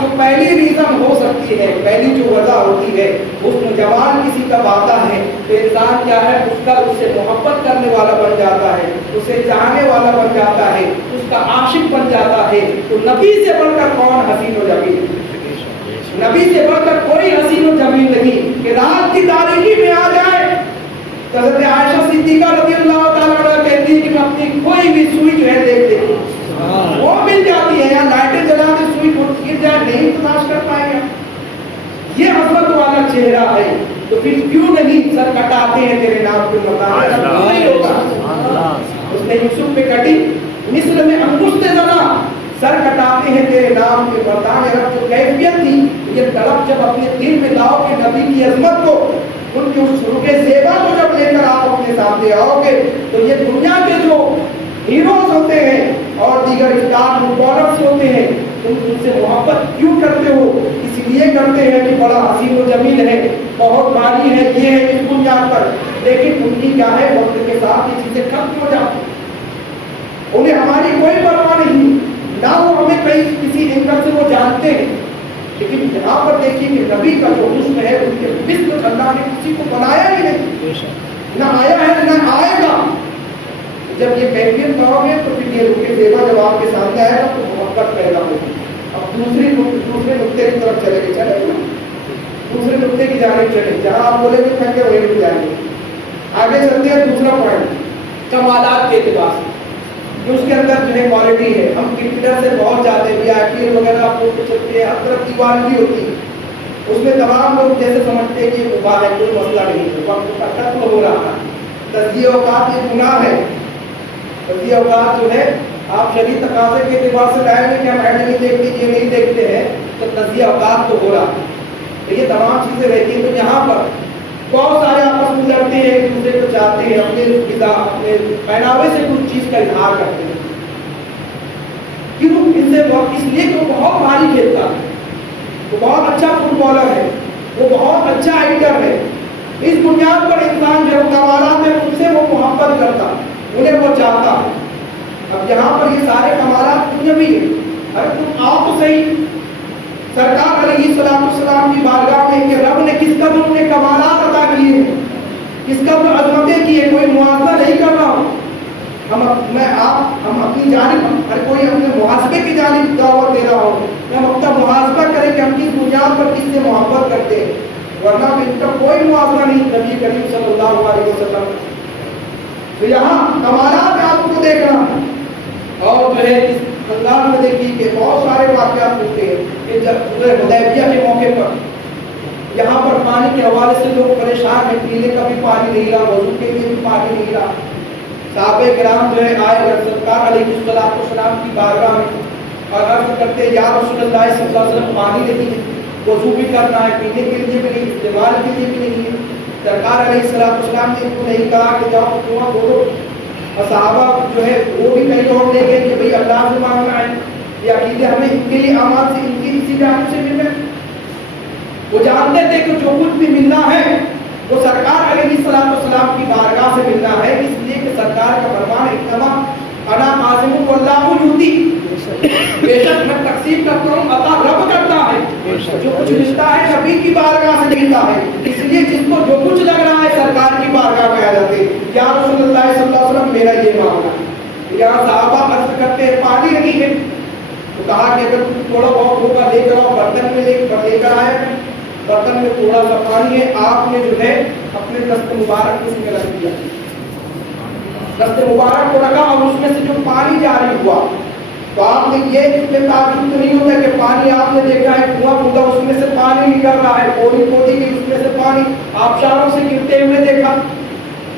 جو پہلی ریزن ہو سکتی ہے، پہلی جو وجہ ہوتی ہے حسن جمال کسی کا آتا ہے تو انسان کیا ہے اس کا اس سے محبت کرنے والا بن جاتا ہے، اسے چاہنے والا بن جاتا ہے، اس کا عاشق بن جاتا ہے۔ تو نبی سے بڑھ کر کون حسین و جمیل، نبی سے بڑھ کر کوئی حسین و جمیل نہیں کہ رات کی تاریکی میں آ جائے۔ حضرت عائشہ صدیقہ رضی اللہ تعالیٰ عنہ کہتی ہے کہ میں اپنی کوئی بھی سوئی جو ہے دیکھ لیتی ہوں، وہ مل جاتی ہے، یا لائٹیں جلا کے سوئی گر جائے نہیں تلاش کر پائے گا۔ یہ عظمت والا چہرہ ہے، تو پھر کیوں نہیں سر کٹاتے ہیں تیرے نام پہ بتانے کا نہیں ہوگا۔ اس نے یوسف پہ کٹی، مصر میں انگشت زنا، سر کٹاتے ہیں تیرے نام پہ بتانے رب جو کیفیت تھی، یہ طلب جب اپنے دل میں لاؤ کہ نبی کی عظمت کو، ان کے اس رخ زیبا کو جب لے کر آپ اپنے سامنے آؤ گے تو یہ دنیا کے جو ہیروز ہوتے ہیں اور دیگر اسٹار بالرس ہوتے ہیں تم ان سے محبت کیوں کرتے ہو؟ اس لیے کرتے ہیں کہ بڑا حسین و جمیل ہے، بہت بھاری ہے، یہ ہے اس بنیاد پر، لیکن ان کی کیا ہے وقت کے ساتھ یہ چیزیں ختم ہو جاتی ہیں، انہیں ہماری کوئی پرواہ نہیں، نہ وہ ہمیں کسی اینگل سے وہ جانتے ہیں، لیکن یہاں پر دیکھیے کہ نبی کا جو حسن ہے ان کے مثل اللہ نے کسی کو بنایا ہی نہیں، نہ آیا ہے نہ آئے گا۔ جب یہ کیفیت پاؤ گے تو پھر یہ رخ زیبا جب آپ کے سامنے آئے گا تو محبت پیدا ہوگی۔ اب دوسرے نقطے کی طرف چلے گا دوسرے نقطے کی جانب چلے، جہاں آپ بولے گے تھکے وہیں رک جائیں گے۔ آگے چلتے ہیں دوسرا پوائنٹ کمالات کے اعتبار سے، جو اس کے اندر جو ہے کوالٹی ہے، ہم کرکٹر سے بہت جاتے ہیں، IPL وغیرہ آپ کو چلتے ہیں، ہر طرف دیوار بھی ہوتی ہے، اس میں تمام لوگ جیسے سمجھتے ہیں کہ مباح ہے، کوئی مسئلہ نہیں ہے، وقت کا قتل ہو رہا ہے، تجزیہ اوقات یہ گناہ ہے، تجزیہ اوقات جو ہے آپ شرعی تقاضے کے اعتبار سے لائیں گے کہ ہم ایڈ نہیں دیکھتے، یہ نہیں دیکھتے ہیں، تو تجزیہ اوقات تو ہو رہا ہے، یہ تمام چیزیں رہتی ہیں۔ تو یہاں پر بہت سارے آپس میں لڑتے ہیں، ایک دوسرے کو چاہتے ہیں، اپنے غذا اپنے پہناوے سے کچھ چیز کا اظہار کرتے ہیں، کیوں؟ ان سے اس لیے کہ وہ بہت بھاری کھیلتا ہے، وہ بہت اچھا فٹ بالر ہے، وہ بہت اچھا ہیٹر ہے، اس بنیاد پر انسان جو کمالات ہے ان سے وہ محبت کرتا، انہیں وہ چاہتا۔ اب یہاں پر یہ سارے کمالات دنیا بھی ہیں، ارے تم آؤ تو صحیح، سرکار علیہ السلام کی بارگاہ میں کہ رب نے کس قدر انہیں کمالات عطا کیے ہیں، کس قدر عظمتیں کی ہے، کوئی موازنہ نہیں کر رہا ہوں، ہم اپنی جانب ہر کوئی اپنے محاسبے کی جانب دعوت دے رہا ہوں، ہم اپنا محاسبہ کریں کہ ہم کس بنیاد پر کس سے محبت کرتے ہیں، ورنہ ان کا کوئی موازنہ نہیں نبی کریم صلی اللہ علیہ وسلم۔ تو یہاں کمالات آپ کو دیکھنا اور جو ہے اس انداز میں دیکھیے کہ بہت سارے واقعات ہوتے ہیں کہ جب حدیبیہ کے موقع پر یہاں پر پانی کے حوالے سے لوگ پریشان ہیں، پینے کا بھی پانی نہیں رہا، وضو کے لیے بھی پانی نہیں رہا، صحابہ کرام جو ہے آئے سرکار علیہ السلام کی بارگاہ میں اور عرض کرتے یا رسول اللہ صلی اللہ علیہ وسلم پانی نہیں ہے، وضو بھی کرنا ہے، پینے کے لیے بھی نہیں، استعمال کے لیے بھی نہیں ہے۔ سرکار علیہ السلام نے ان کو نہیں کہا کہ جاؤ کنواں کھودو، اور صحابہ جو ہے وہ بھی کہیں اور لے گئے کہ بھئی اللہ سے مانگنا ہے، یہ عقیدے ہمیں ان کے لیے اعمال سے ان کی اسی جانب سے مل رہے۔ وہ جانتے تھے کہ جو کچھ بھی ملنا ہے وہ سرکار علیہ السلام کی بارگاہ سے ملنا ہے، اس لیے کہ سرکار کا فرمان ہے انما انا قاسم واللہ یؤتی، بے شک میں تقسیم کرتا ہوں، عطا رب کرتا ہے، جو کچھ ملتا ہے نبی کی بارگاہ سے ملتا ہے، اس لیے جس کو جو کچھ لگ رہا ہے سرکار کی بارگاہ میں آ جاتے یا رسول اللہ صلی اللہ علیہ وسلم میرا یہ معاملہ ہے۔ یہاں صحابہ عرض کرتے ہیں پانی نہیں ہے، تو کہا کہ اگر تھوڑا بہت ہوگا لے کر آؤ، برتن میں لے کر آیا، برتن میں تھوڑا سا پانی ہے، آپ نے جو ہے اپنے دست مبارک اس میں رکھ دیا، دست مبارک کو رکھا اور اس میں سے جو پانی جاری ہوا، تو آپ نے یہ اس میں تعجب تو نہیں ہوتا کہ پانی آپ نے دیکھا ہے کنواں کھودا اس میں سے پانی نکل رہا ہے، پوڑی کھودی گئی اس میں سے پانی آبشاروں سے گرتے ہوئے دیکھا،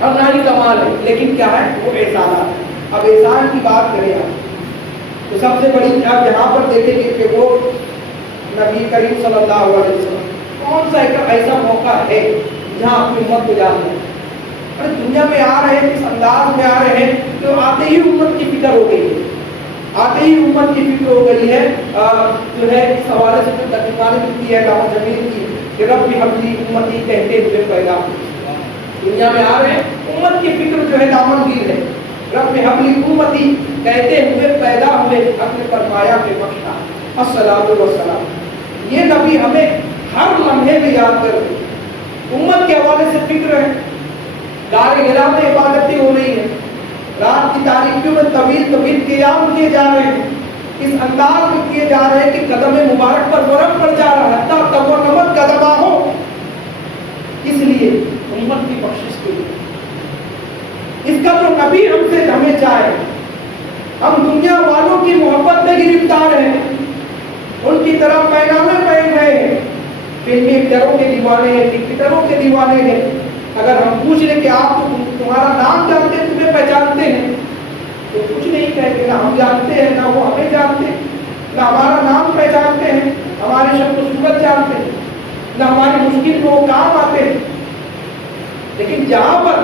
اور نہ ہی کمال ہے، لیکن کیا ہے وہ احسانات۔ اب احسان کی بات کریں آپ تو سب سے بڑی آپ یہاں پر دیکھیں گے کہ وہ نبی کریم صلی اللہ علیہ وسلم کون سا ایک ایسا موقع ہے جہاں اپنی امت کو جاننا ہے۔ ارے دنیا میں آ رہے ہیں اس انداز میں آ رہے ہیں تو آتے ہی امت کی فکر ہو گئی ہے، آتے ہی امت کی فکر ہو گئی ہے۔ جو ہے اس حوالے سے جو ترجمانی کی ہے علامہ جمیل کی کہ رب حبلی امتی کہتے ہوئے پیدا ہوئی۔ دنیا میں آ رہے ہیں امت کی فکر جو ہے دامنگیر ہے، رب حبلی امتی کہتے ہوئے پیدا ہوئے، اپنے فرمایا کہ بخشا الصلاۃ والسلام۔ یہ نبی ہمیں ہر لمحے میں یاد کر دے، امت کے حوالے سے فکر ہے۔ دار ہرا میں عبادتیں ہو رہی ہیں، رات کی تاریکیوں میں طویل طویل قیام کیے جا رہے ہیں، اس انداز میں کیے جا رہے ہیں کہ قدم مبارک پر برف پڑ جا رہا ہے، حتیٰ تب و نمک قدمہ ہو، اس لیے امت کی بخشش کے لیے اس کا جو نبی ہم سے ہمیں چاہے۔ ہم دنیا والوں کی محبت میں گرفتار ہیں، ان کی طرف پیغامیں پہن رہے ہیں، فلمی ایکٹروں کے دیوانے ہیں، کرکٹروں کے دیوانے ہیں۔ اگر ہم پوچھ لیں کہ آپ تمہارا نام جانتے ہیں، تمہیں پہچانتے ہیں، تو کچھ نہیں کہتے، نہ ہم جانتے ہیں نہ وہ ہمیں جانتے ہیں، نہ ہمارا نام پہچانتے ہیں، ہماری شکل و صورت جانتے ہیں، نہ ہماری مشکل کو وہ کام آتے ہیں۔ لیکن جہاں پر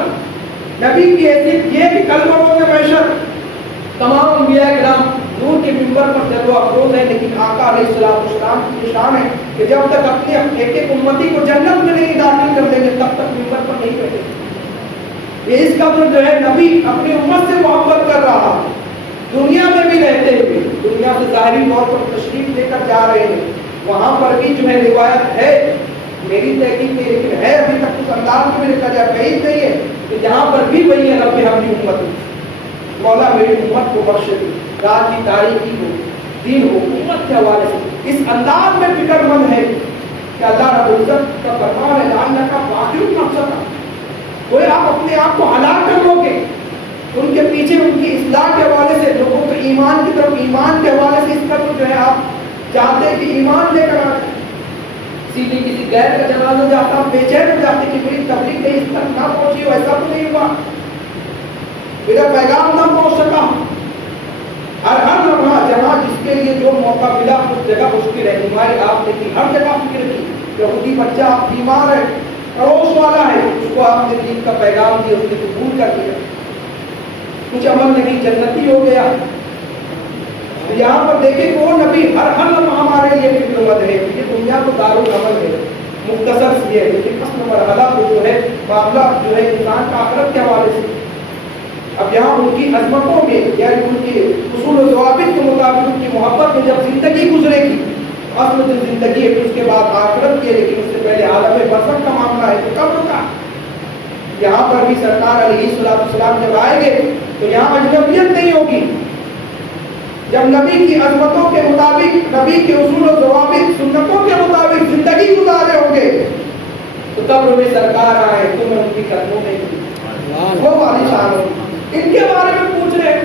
نبی کی حیثیت یہ کہ کل بروز محشر تمام انبیاء کرام نور کے منبر پر جلوہ افروز ہے، لیکن آقا علیہ السلام کی شان ہے کہ جب تک اپنے ایک ایک امتی کو جنت میں نہیں داخل کر دیں گے تب تک منبر پر نہیں بیٹھیں گے۔ یہ اس کا جو ہے نبی اپنی امت سے محبت کر رہا، دنیا میں بھی رہتے ہوئے دنیا سے ظاہری طور پر تشریف لے کر جا رہے ہیں، وہاں پر بھی جو ہے روایت ہے، میری تحقیق میں لیکن ہے ابھی تک اس انداز میں لکھا جائے بعید نہیں ہے کہ جہاں پر بھی وہی ہے رب حبلی امت، مولا میری امت کو بخش دے، رات کی تاریکی ہو دن ہو، امت کے حوالے سے اس انداز میں فکر مند ہے کہ اللہ رب العزت کا فرمان ہے لعلک کا باقی مقصد کوئی آپ اپنے آپ کو ہلاک کر لو گے، ان کے پیچھے ان کی اصلاح کے حوالے سے لوگوں کو ایمان کی طرف، ایمان کے حوالے سے اس کا جو ہے آپ چاہتے ہیں کہ ایمان لے کر آئے، سیدھی کسی غیر کا جنازہ جاتا ہم بے چین ہو جاتے کہ میری تبلیغ نہیں اس تک نہ پہنچی ہو، ایسا تو نہیں ہوا، میرا پیغام نہ پہنچ سکا۔ ہر لمحہ جہاں جس کے لیے جو موقع ملا اس جگہ اس کی رہنمائی آپ نے کی، ہر جگہ فکر کی۔ یہودی بچہ آپ بیمار ہے، پڑوس والا ہے، اس کو آپ نے دین کا پیغام دیا، اس نے قبول کر دیا، کچھ عمل نہیں جنتی ہو گیا۔ یہاں پر دیکھیں کہ وہ نبی ہر لمحہ ہمارے لیے فکر مند ہے، یہ دنیا تو دارالعمل ہے، مختصر سی ہے، لیکن اصل مرحلہ کو جو ہے معاملہ جو ہے انسان کا آخرت کے حوالے سے۔ اب یہاں ان کی عظمتوں میں یعنی ان کے اصول و ضوابط کے مطابق ان کی محبت میں جب زندگی گزرے گی، اصل جو زندگی ہے اس کے بعد آخرت کی ہے، لیکن اس سے پہلے عالم برزخ کا معاملہ ہے تو قبر کا۔ یہاں پر بھی سرکار علیہ السلام جب آئیں گے تو یہاں اجنبیت نہیں ہوگی، جب نبی کی عظمتوں کے مطابق، نبی کے اصول و ضوابط سنتوں کے مطابق زندگی گزارے ہوں گے تو قبر میں سرکار آئے تو میں ان کی قدموں میں وہ والی شان ہوگی۔ ان کے بارے میں پوچھ رہے ہیں،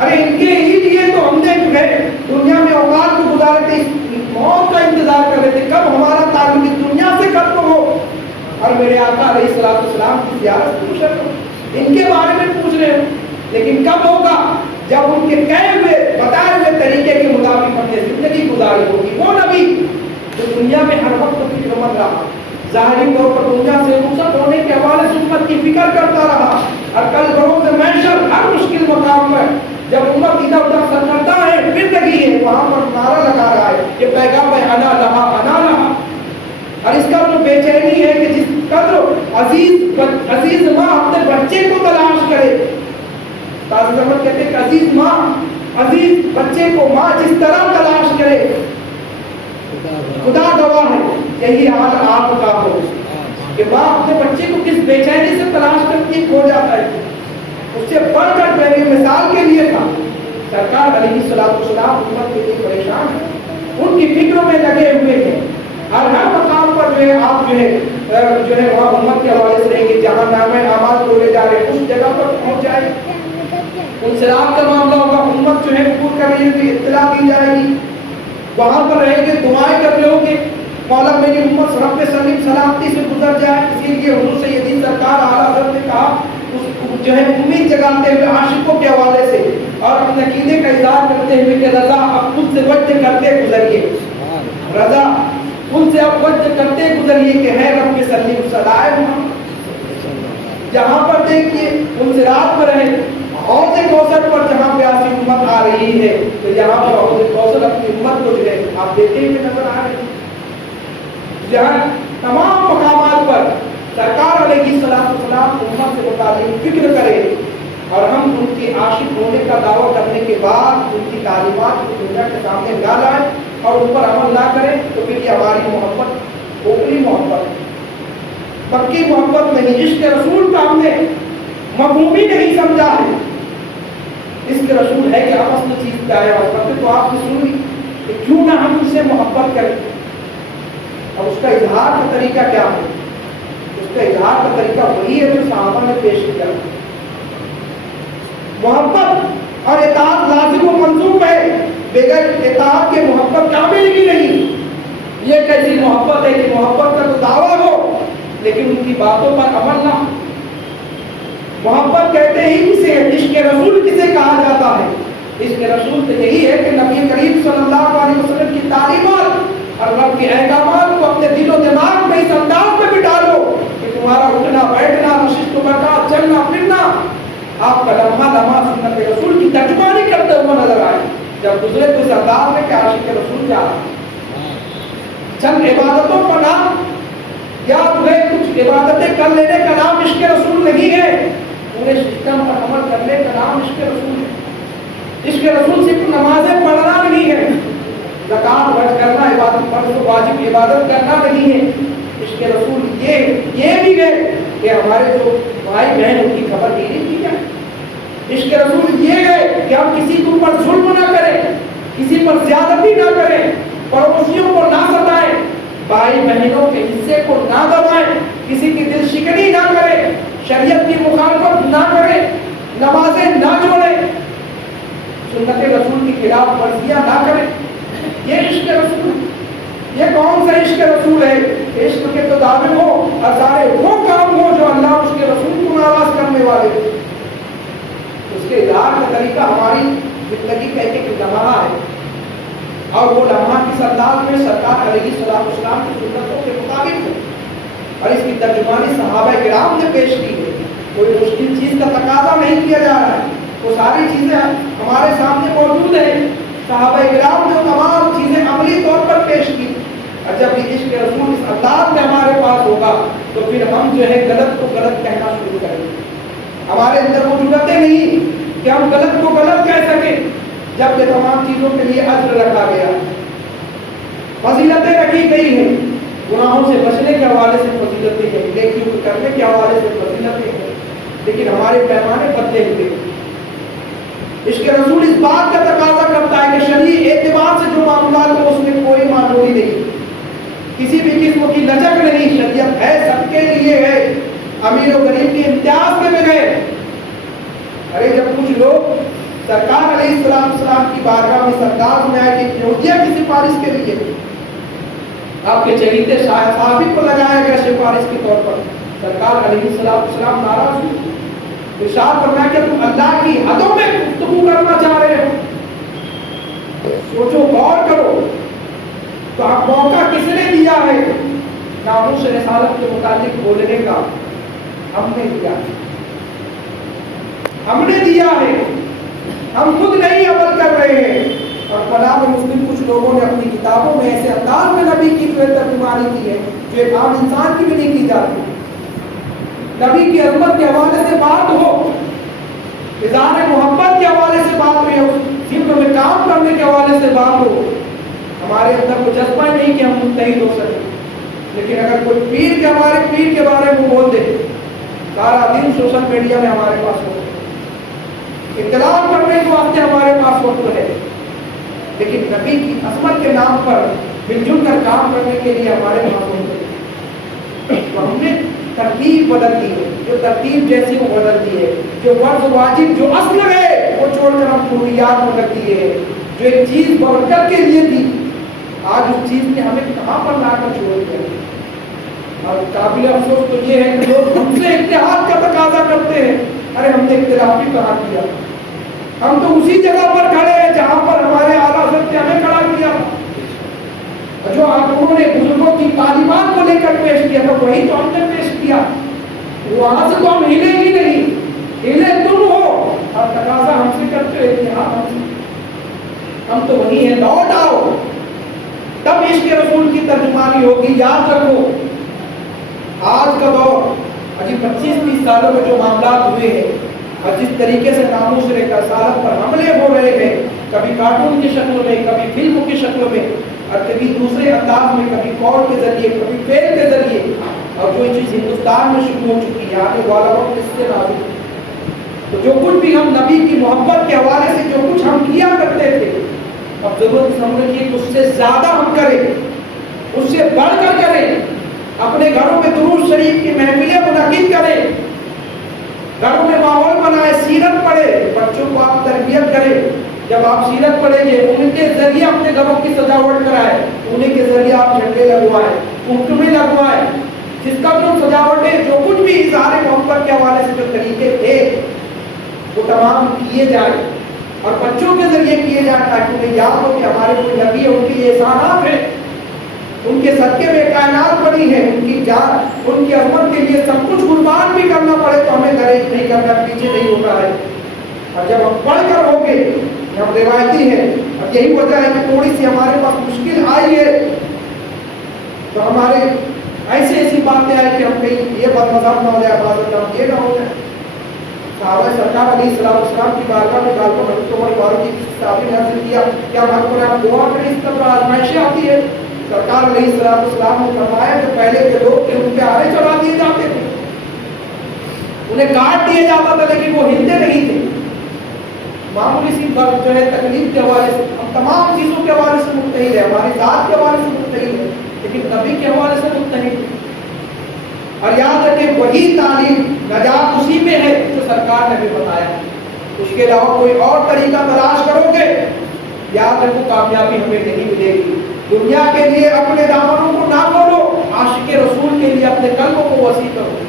ارے ان کے ہی لیے تو ہم نے جو ہے دنیا میں اوقات کو گزارے تھے، موت کا انتظار کر رہے تھے کب ہمارا تعلق اس دنیا سے ختم ہو اور میرے آقا علیہ السلام کی زیارت پوچھ رہے ہو۔ ان کے بارے میں پوچھ رہے ہیں، لیکن کب ہوگا؟ جب ان کے کہے ہوئے بتائے ہوئے طریقے کے مطابق ہم نے زندگی گزاری ہوگی۔ وہ نبی جو دنیا میں ہر وقت فکر مند رہا، ظاہری طور پر دنیا سے رخصت ہونے کے حوالے سے امت کی فکر کرتا رہا، اور کل بروز محشر ہر مشکل مقام پر جب امت ادھر ادھر سرکردہ ہے پھر لگی ہے وہاں پر نعرہ لگا رہا ہے کہ پیغام ہے انا لہا انا لہا۔ اور اس کا جو بے چینی ہے کہ جس قدر عزیز ماں اپنے بچے کو تلاش کرے، تاز احمد کہتے ہیں کہ عزیز ماں، عزیز بچے کو ماں جس طرح تلاش کرے، خدا گواہ ہے یہی حال آپ کا ہو کہ ماں اپنے بچے کو کس بے چینی سے تلاش کرتی کھو جاتا ہے۔ اس سے بڑھ کر پہلے مثال کے لیے تھا سرکار علیہ السلام امت کے لیے پریشان ہے، ان کی فکروں میں لگے ہوئے ہیں، ہر مقام پر جو ہے آپ جو ہے وہاں امت کے حوالے سے رہیں گے، جہاں نام اعمال بولے جا رہے ہیں اس جگہ پر پہنچ جائے، انصراف کا معاملہ ہوگا، امت جو ہے قبول کر رہی ہے تو اطلاع دی جائے گی، وہاں پر رہیں گے دعائیں کر لو گے، مولا میری امت رب سلیم سلامتی سے گزر جائے. اسی لیے حضور سیدی سرکار اعلیٰ حضرت نے کہا جو ہے امید جگاتے ہوئے عاشقوں کے حوالے سے اور اپنے عقیدے کا اظہار کرتے ہوئے کہ رضا اب خود سے وجد کرتے گزریے, رضا خود سے اب وجد کرتے گزریے کہ ہے رب سلیم صدائے محمد. جہاں پر دیکھیے ان سے رات پر رہے حوض کوثر پر جہاں پیاسی امت آ رہی ہے تو یہاں پر حوض کوثر اپنی امت کو جو ہے آپ دیکھتے ہوئے نظر آ رہے ہیں. جہاں تمام مقامات پر سرکار علیہ السلام امت سے متعلق فکر کرے اور ہم ان کے عاشق ہونے کا دعویٰ کرنے کے بعد ان کی تعلیمات کو دنیا کے سامنے نہ لائیں اور ان پر عمل نہ کریں تو پھر یہ ہماری محبت اوپری محبت ہے, پکی محبت نہیں. عشق رسول کا ہم نے مفہوم ہی نہیں سمجھا ہے. عشق رسول ہے کہ اب اصل چیز کیا ہے, تو آپ نے سنی کہ کیوں نہ ہم اس سے محبت کریں. اور اس کا اظہار کا طریقہ کیا ہے؟ اس کا اظہار کا طریقہ وہی ہے جو صحابہ نے پیش کیا. محبت اور اطاعت لازم و منصوب ہے, بغیر اطاعت کے محبت کامل بھی نہیں. یہ کیسی محبت ہے کہ محبت کا تو دعویٰ ہو لیکن ان کی باتوں پر عمل نہ. محبت کہتے ہی کسے, عشق رسول کسے کہا جاتا ہے؟ عشق رسول تو یہی ہے کہ نبی کریم صلی اللہ علیہ وسلم کی تعلیمات اور رب کے احکامات کو اپنے دل و دماغ میں اس انداز میں بھی ڈالو کہ تمہارا اٹھنا بیٹھنا نشست و برخاست چلنا پھرنا آپ کا لمحہ لمحہ سنت رسول کی ترجمانی کرتے ہوئے نظر آئے. جب گزرے تو اس انداز میں کہ عاشق رسول کیا ہے. چند عبادتوں کا نام یا تمہیں کچھ عبادتیں کر لینے کا نام عشق رسول نہیں ہے, پورے سسٹم پر عمل کرنے کا نام عشق رسول ہے. عشق رسول صرف نمازیں پڑھنا نہیں ہے, زکات خرچ کرنا عبادت فرض واجب عبادت کرنا نہیں ہے. عشق رسول یہ بھی ہے کہ ہمارے جو بھائی بہن ان کی خبر نہیں کی جائے. عشق رسول یہ ہے کہ ہم کسی کے اوپر ظلم نہ کریں, کسی پر زیادتی نہ کریں, پڑوسیوں کو نہ ستائیں, بھائی بہنوں کے حصے کو نہ دبائیں, کسی کی دل شکنی نہ کریں, شریعت کی مخالفت نہ کریں, نمازیں نہ جوڑیں, سنت رسول کی خلاف ورزیاں نہ کریں. یہ عشق رسول. یہ کون سا عشق رسول ہے؟ عشق کے تو دعوے ہو اور سارے وہ کام ہو جو اللہ اس کے رسول کو ناراض کرنے والے. اس کے اظہار کا طریقہ ہماری زندگی کا ایک لمحہ ہے اور وہ لمحہ کس انداز میں سرکار علیہ السلام کی سنتوں کے مطابق ہو اور اس کی ترجمانی صحابہ کرام نے پیش کی ہے. کوئی مشکل چیز کا تقاضا نہیں کیا جا رہا ہے, وہ ساری چیزیں ہمارے سامنے موجود ہیں. صحابہ کرام نے تمام چیزیں عملی طور پر پیش کی. اور جب یہ عشق رسول اس انداز میں ہمارے پاس ہوگا تو پھر ہم جو ہے غلط کو غلط کہنا شروع کریں گے. ہمارے اندر وہ جرأتیں نہیں کہ ہم غلط کو غلط کہہ سکیں جب کہ تمام چیزوں کے لیے اجر رکھا گیا, فضیلتیں رکھی گئی ہیں. گناہوں سے بچنے کے حوالے سے فضیلتیں ہیں, نیکیوں کو کرنے کے حوالے سے فضیلتیں ہیں, لیکن ہمارے پیمانے بدلے ہوئے. عشق رسول اس بات کا تقاضا کرتا ہے کہ شرعی اعتبار سے جو معاملات ہو اس میں کوئی معمولی نہیں, کسی بھی قسم کی لچک نہیں. شریعت ہے سب کے لیے ہے, امیر و غریب کے امتیاز کے بغیر. ارے جب کچھ لوگ سرکار علیہ السلام کی بارگاہ میں سرکار میں آئے کہ یہودیہ کی سفارش کے لیے آپ کے چہیتے صحابی کو لگایا گیا سفارش کے طور پر, سرکار علیہ السلام ناراض ہوئے. ارشاد فرمایا کہ تم اللہ کی حدوں میں گفتگو کرنا چاہ رہے ہو, سوچو غور کرو. تو آپ موقع کس نے دیا ہے ناموس رسالت کے متعلق بولنے کا؟ ہم نے دیا ہے, ہم نے دیا ہے, ہم خود نہیں عمل کر رہے ہیں. اور پناہ مسلم کچھ لوگوں نے اپنی کتابوں میں ایسے انداز میں نبی کی ترجمانی کی ہے جو ایک عام انسان کی بھی نہیں کی جاتی. نبی کی عظمت کے حوالے سے بات ہو, اظہار محبت کے حوالے سے بات ہو, یا ذکر میں کام کرنے کے حوالے سے بات ہو, ہمارے اندر کوئی جذبہ نہیں کہ ہم متحد ہو سکیں. لیکن اگر کوئی پیر کے ہمارے پیر کے بارے میں بول دے, سارا دن سوشل میڈیا میں ہمارے پاس ہو, اطلاع کرنے کے واسطے ہمارے پاس وقت ہے, لیکن نبی کی عظمت کے نام پر مل جل کر کام کرنے کے لیے ہمارے پاس وقت ہے. تو ہم نے ترتیب بدل دی ہے, جو ترتیب جیسی وہ بدل دی ہے, جو فرض واجب جو اصل ہے وہ چھوڑ کر ہم ضروریات میں کر دیے ہیں. جو ایک چیز برکت کے لیے تھی آج اس چیز نے ہمیں کہاں پر لا کر چھوڑ دیا. اور قابل افسوس تو یہ ہے کہ لوگ ہم سے اتحاد کا تقاضا کرتے ہیں. ارے ہم نے اختلاف بھی کہاں کیا؟ ہم تو اسی جگہ پر کھڑے ہیں جہاں پر ہمارے اعلیٰ حضرت نے ہمیں کھڑا کیا. جو انہوں نے بزرگوں کی تعلیمات کو لے کر پیش کیا تھا وہی تو ہم نے پیش کیا. وہاں سے تو ہم ہلے ہی نہیں. ہلے تم ہو اور تقاضا ہم سے کرتے ہو اتحاد. ہم تو وہی ہیں. لوٹ آؤ تب عشق رسول کی ترجمانی ہوگی. یاد رکھو آج کا دور ابھی 25-30 سالوں میں جو معاملات ہوئے ہیں اور جس طریقے سے ناموس رسالت پر حملے ہو رہے ہیں, کبھی کارٹون کی شکل میں, کبھی فلموں کی شکل میں, اور کبھی دوسرے انداز میں, کبھی کال کے ذریعے, کبھی فیل کے ذریعے, اور جو چیز ہندوستان میں شروع ہو چکی ہے آنے والا وقت اس سے نازک. تو جو کچھ بھی ہم نبی کی محبت کے حوالے سے جو کچھ ہم کیا کرتے تھے, اب ضرورت سمجھ کی اس سے زیادہ ہم کریں, اس سے بڑھ کر کریں. اپنے گھروں میں درود شریف کی محفلیں منعقد کریں, گھروں میں ماحول بنائے, سیرت پڑھے, بچوں کو آپ تربیت کریں. جب آپ سیرت پڑھیں گے ان کے ذریعے اپنے گھروں کی سجاوٹ کرائے, انہیں کے ذریعے آپ جھنڈے لگوائیں, حکمیں لگوائیں. جس کا جو سجاوٹیں جو کچھ بھی اظہار محبت کے حوالے سے جو طریقے تھے وہ تمام کیے جائیں, اور بچوں کے ذریعے کیے جائیں تاکہ انہیں یاد ہو کہ ہمارے کوئی نبی ہے, ان کے یہ احسانات ہیں, ان کے صدقے میں کائنات بڑی ہے, ان کی جان, ان کی عظمت کے لیے سب کچھ قربان بھی کرنا پڑے تو ہمیں گریز نہیں کرنا, پیچھے نہیں ہونا ہے. اور جب ہم پڑھ کر ہوں گے, ہم روایتی ہے, اور یہی وجہ ہے کہ تھوڑی سی ہمارے پاس مشکل آئی ہے تو ہمارے ایسی باتیں آئی کہ ہم کہیں یہ بد مذہب نہ ہو جائے, بات یہ نہ ہو جائے. صحابہ سرکار علیہ السلام کی بارگاہ میں ڈال کر حضرت عمر فاروق کی صحابی نے عرض کیا کیا ہمارے پر آپ دعا کریں, اس طرح آزمائشیں آتی ہے. سرکار علیہ السلام نے فرمایا کہ پہلے کے لوگ تھے ان پہ آرے چڑھا دیے جاتے تھے, انہیں کاٹ دیا جاتا تھا لیکن وہ ہلتے نہیں تھے. معمولی سی بات جو ہے تکلیف کے حوالے سے, ہم تمام چیزوں کے حوالے سے متحد ہیں, ہماری ذات کے حوالے سے متحد ہیں, لیکن نبی کے حوالے سے متحد ہیں. اور یاد رکھیں وہی تعلیم نجات اسی میں ہے جو سرکار نے بھی بتایا. اس کے علاوہ کوئی اور طریقہ تلاش کرو گے, یاد رکھو کامیابی ہمیں نہیں ملے گی. دنیا کے لیے اپنے دامنوں کو نہ کھولو, عاشق رسول کے لیے اپنے قلبوں کو وسیع کرو.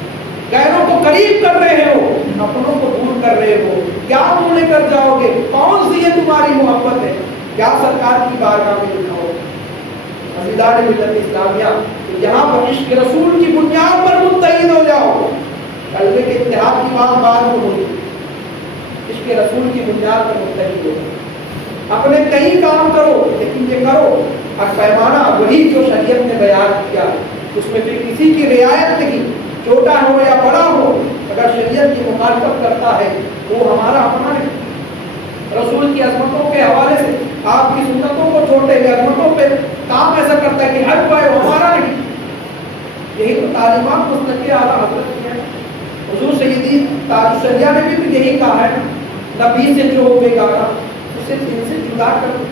غیروں کو قریب کر رہے ہو, اپنوں کو دور کر رہے ہو, کیا منہ لے کر جاؤ گے؟ کون سی یہ تمہاری محبت ہے؟ کیا سرکار کی بارگاہ میں دکھاؤ؟ عزیزان ملت اسلامیہ, یہاں پر عشق رسول کی بنیاد پر متحد ہو جاؤ. قلب کے اتحاد کی بات بعد میں ہوئی, عشق رسول کی بنیاد پر متحد ہو. اپنے کئی کام کرو لیکن یہ کرو اور پیمانہ وہی جو شریعت نے بیان کیا, اس میں پھر کسی کی رعایت نہیں, چھوٹا ہو یا بڑا ہو, اگر شریعت کی مخالفت کرتا ہے وہ ہمارا اپنا نہیں. رسول کی عظمتوں کے حوالے سے آپ کی سنتوں کو چھوڑتے ہوئے عظمتوں پہ کام ایسا کرتا ہے کہ ہر کوئی ہمارا نہیں. یہی تو تعلیمات مستقل اعلیٰ حضرت کی ہے. حضور سیدی تاج الشریعہ نے بھی یہی کہا ہے, نبی سے جو ہو بے گانا اسے دل سے جدا کر.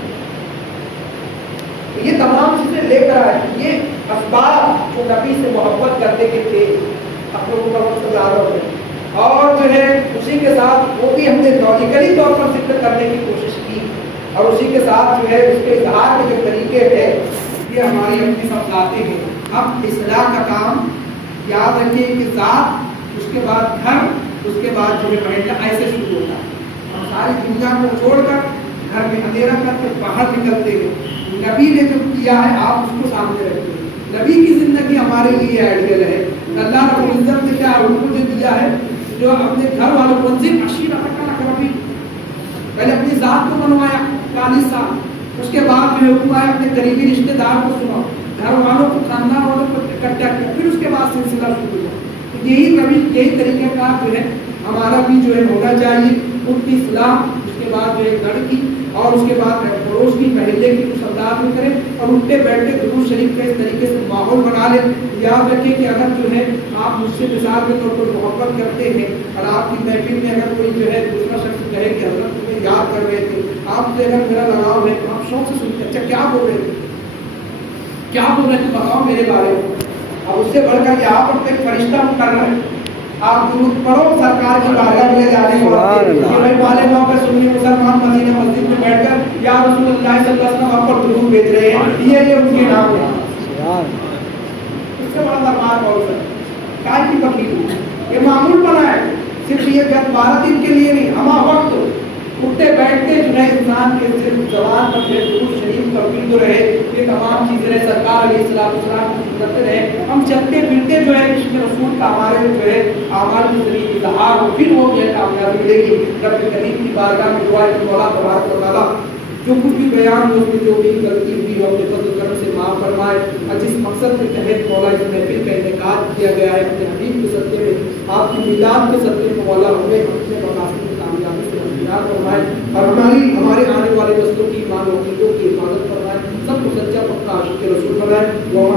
یہ تمام چیزیں لے کر آئے, یہ اسباب جو نبی سے محبت کرنے کے تھے اپنے اوپر سزاروں میں, اور جو ہے اسی کے ساتھ وہ بھی ہم نے لاجیکلی طور پر ذکر کرنے کی کوشش کی, اور اسی کے ساتھ جو ہے اس کے اظہار کے جو طریقے ہیں یہ ہماری اپنی سب ذاتیں ہیں. اب اصلاح کا کام یاد رکھیے کہ ذات, اس کے بعد گھر, اس کے بعد جو ہے محلہ, ایسے شروع ہوتا ہے. ہم ساری دنیا کو چھوڑ کر گھر میں اندھیرا کر کے باہر نکلتے ہیں. نبی نے جو کیا ہے آپ اس کو سامنے رکھتے ہیں. نبی کی زندگی ہمارے لیے آئیڈیل ہے. اللہ رب العزت نے کیا حکم دیا ہے, جو اپنے گھر والوں کو منزل عشیرہ اقربی, پہلے اپنی ذات کو بنوایا 40 سال, اس کے بعد جو حکم آیا اپنے قریبی رشتے دار کو سناؤ, گھر والوں کو, خاندان والوں کو اکٹھا کیا, پھر اس کے بعد سلسلہ شروع ہوا. یہی نبی, یہی طریقہ کار جو ہے ہمارا بھی جو ہے ہونا چاہیے. ان کی اصلاح, اس کے بعد جو ہے گھر کی, اور اس کے بعد پڑوس کی, محلے کی کچھ انداز میں کریں, اور اٹھتے بیٹھتے درود شریف کا اس طریقے سے ماحول بنا لیں. یاد رکھیں کہ اگر جو ہے آپ مجھ سے مثال کے طور پر محبت کرتے ہیں اور آپ کی محفل میں اگر کوئی جو ہے دوسرا شخص کہے کہ حضرت تمہیں یاد کر رہے تھے, آپ سے اگر میرا لگاؤ ہے تو آپ شوق سے سنتے, اچھا کیا بول رہے تھے, کیا بول رہے تھے, بتاؤ میرے بارے میں. اور اس سے بڑھ کر کہ آپ اپنے فرشتہ کر رہے ہیں, آپ درود پڑھو سرکار کی بارگاہ میں جانے کے بعد کہ بھائی والے گاؤں کے سنی مسلمان مدینہ مسجد میں بیٹھ کر یا رسول اللہ صلی اللہ علیہ وسلم آپ پر درود بھیج رہے ہیں، یہ ان کے نام ہے، اس سے بڑا دربار کون سا کائے کی فقیر یہ معمول بنا ہے، صرف یہ 12 دن کے لیے نہیں، ہمہ وقت اٹھتے بیٹھتے جو ہے انسان کے صرف زبان پر جو ہے درود شریف تقریر رہے، یہ تمام چیزیں سرکار علیہ السلام کی سنت رہے، ہم چلتے پھرتے جو ہے عشق رسول کا ہمارے جو ہے اعمال کے ذریعے اظہار ہو، پھر وہ جو ہے کامیابی ملے گی۔ رب کریم کی بارگاہ میں دعا ہے کہ مولا تبارک و تعالیٰ جو کچھ بھی بیان ہو، اس میں جو بھی غلطی ہوئی ہو اپنے فضل و کرم سے معاف فرمائے، اور جس مقصد کے تحت مولا اس محفل کا انعقاد کیا گیا ہے اپنے حبیب کے صدقے میں، آپ کی میلاد کے صدقے میں مولا ہمیں اپنے مقاصد کی کامیابی سے ہمکنار فرمائے، اور ہمارے آنے والے نسلوں کی ایمان و عقیدوں کی حفاظت فرمائے، سب کو سچا پکا عاشق رسول بنائے۔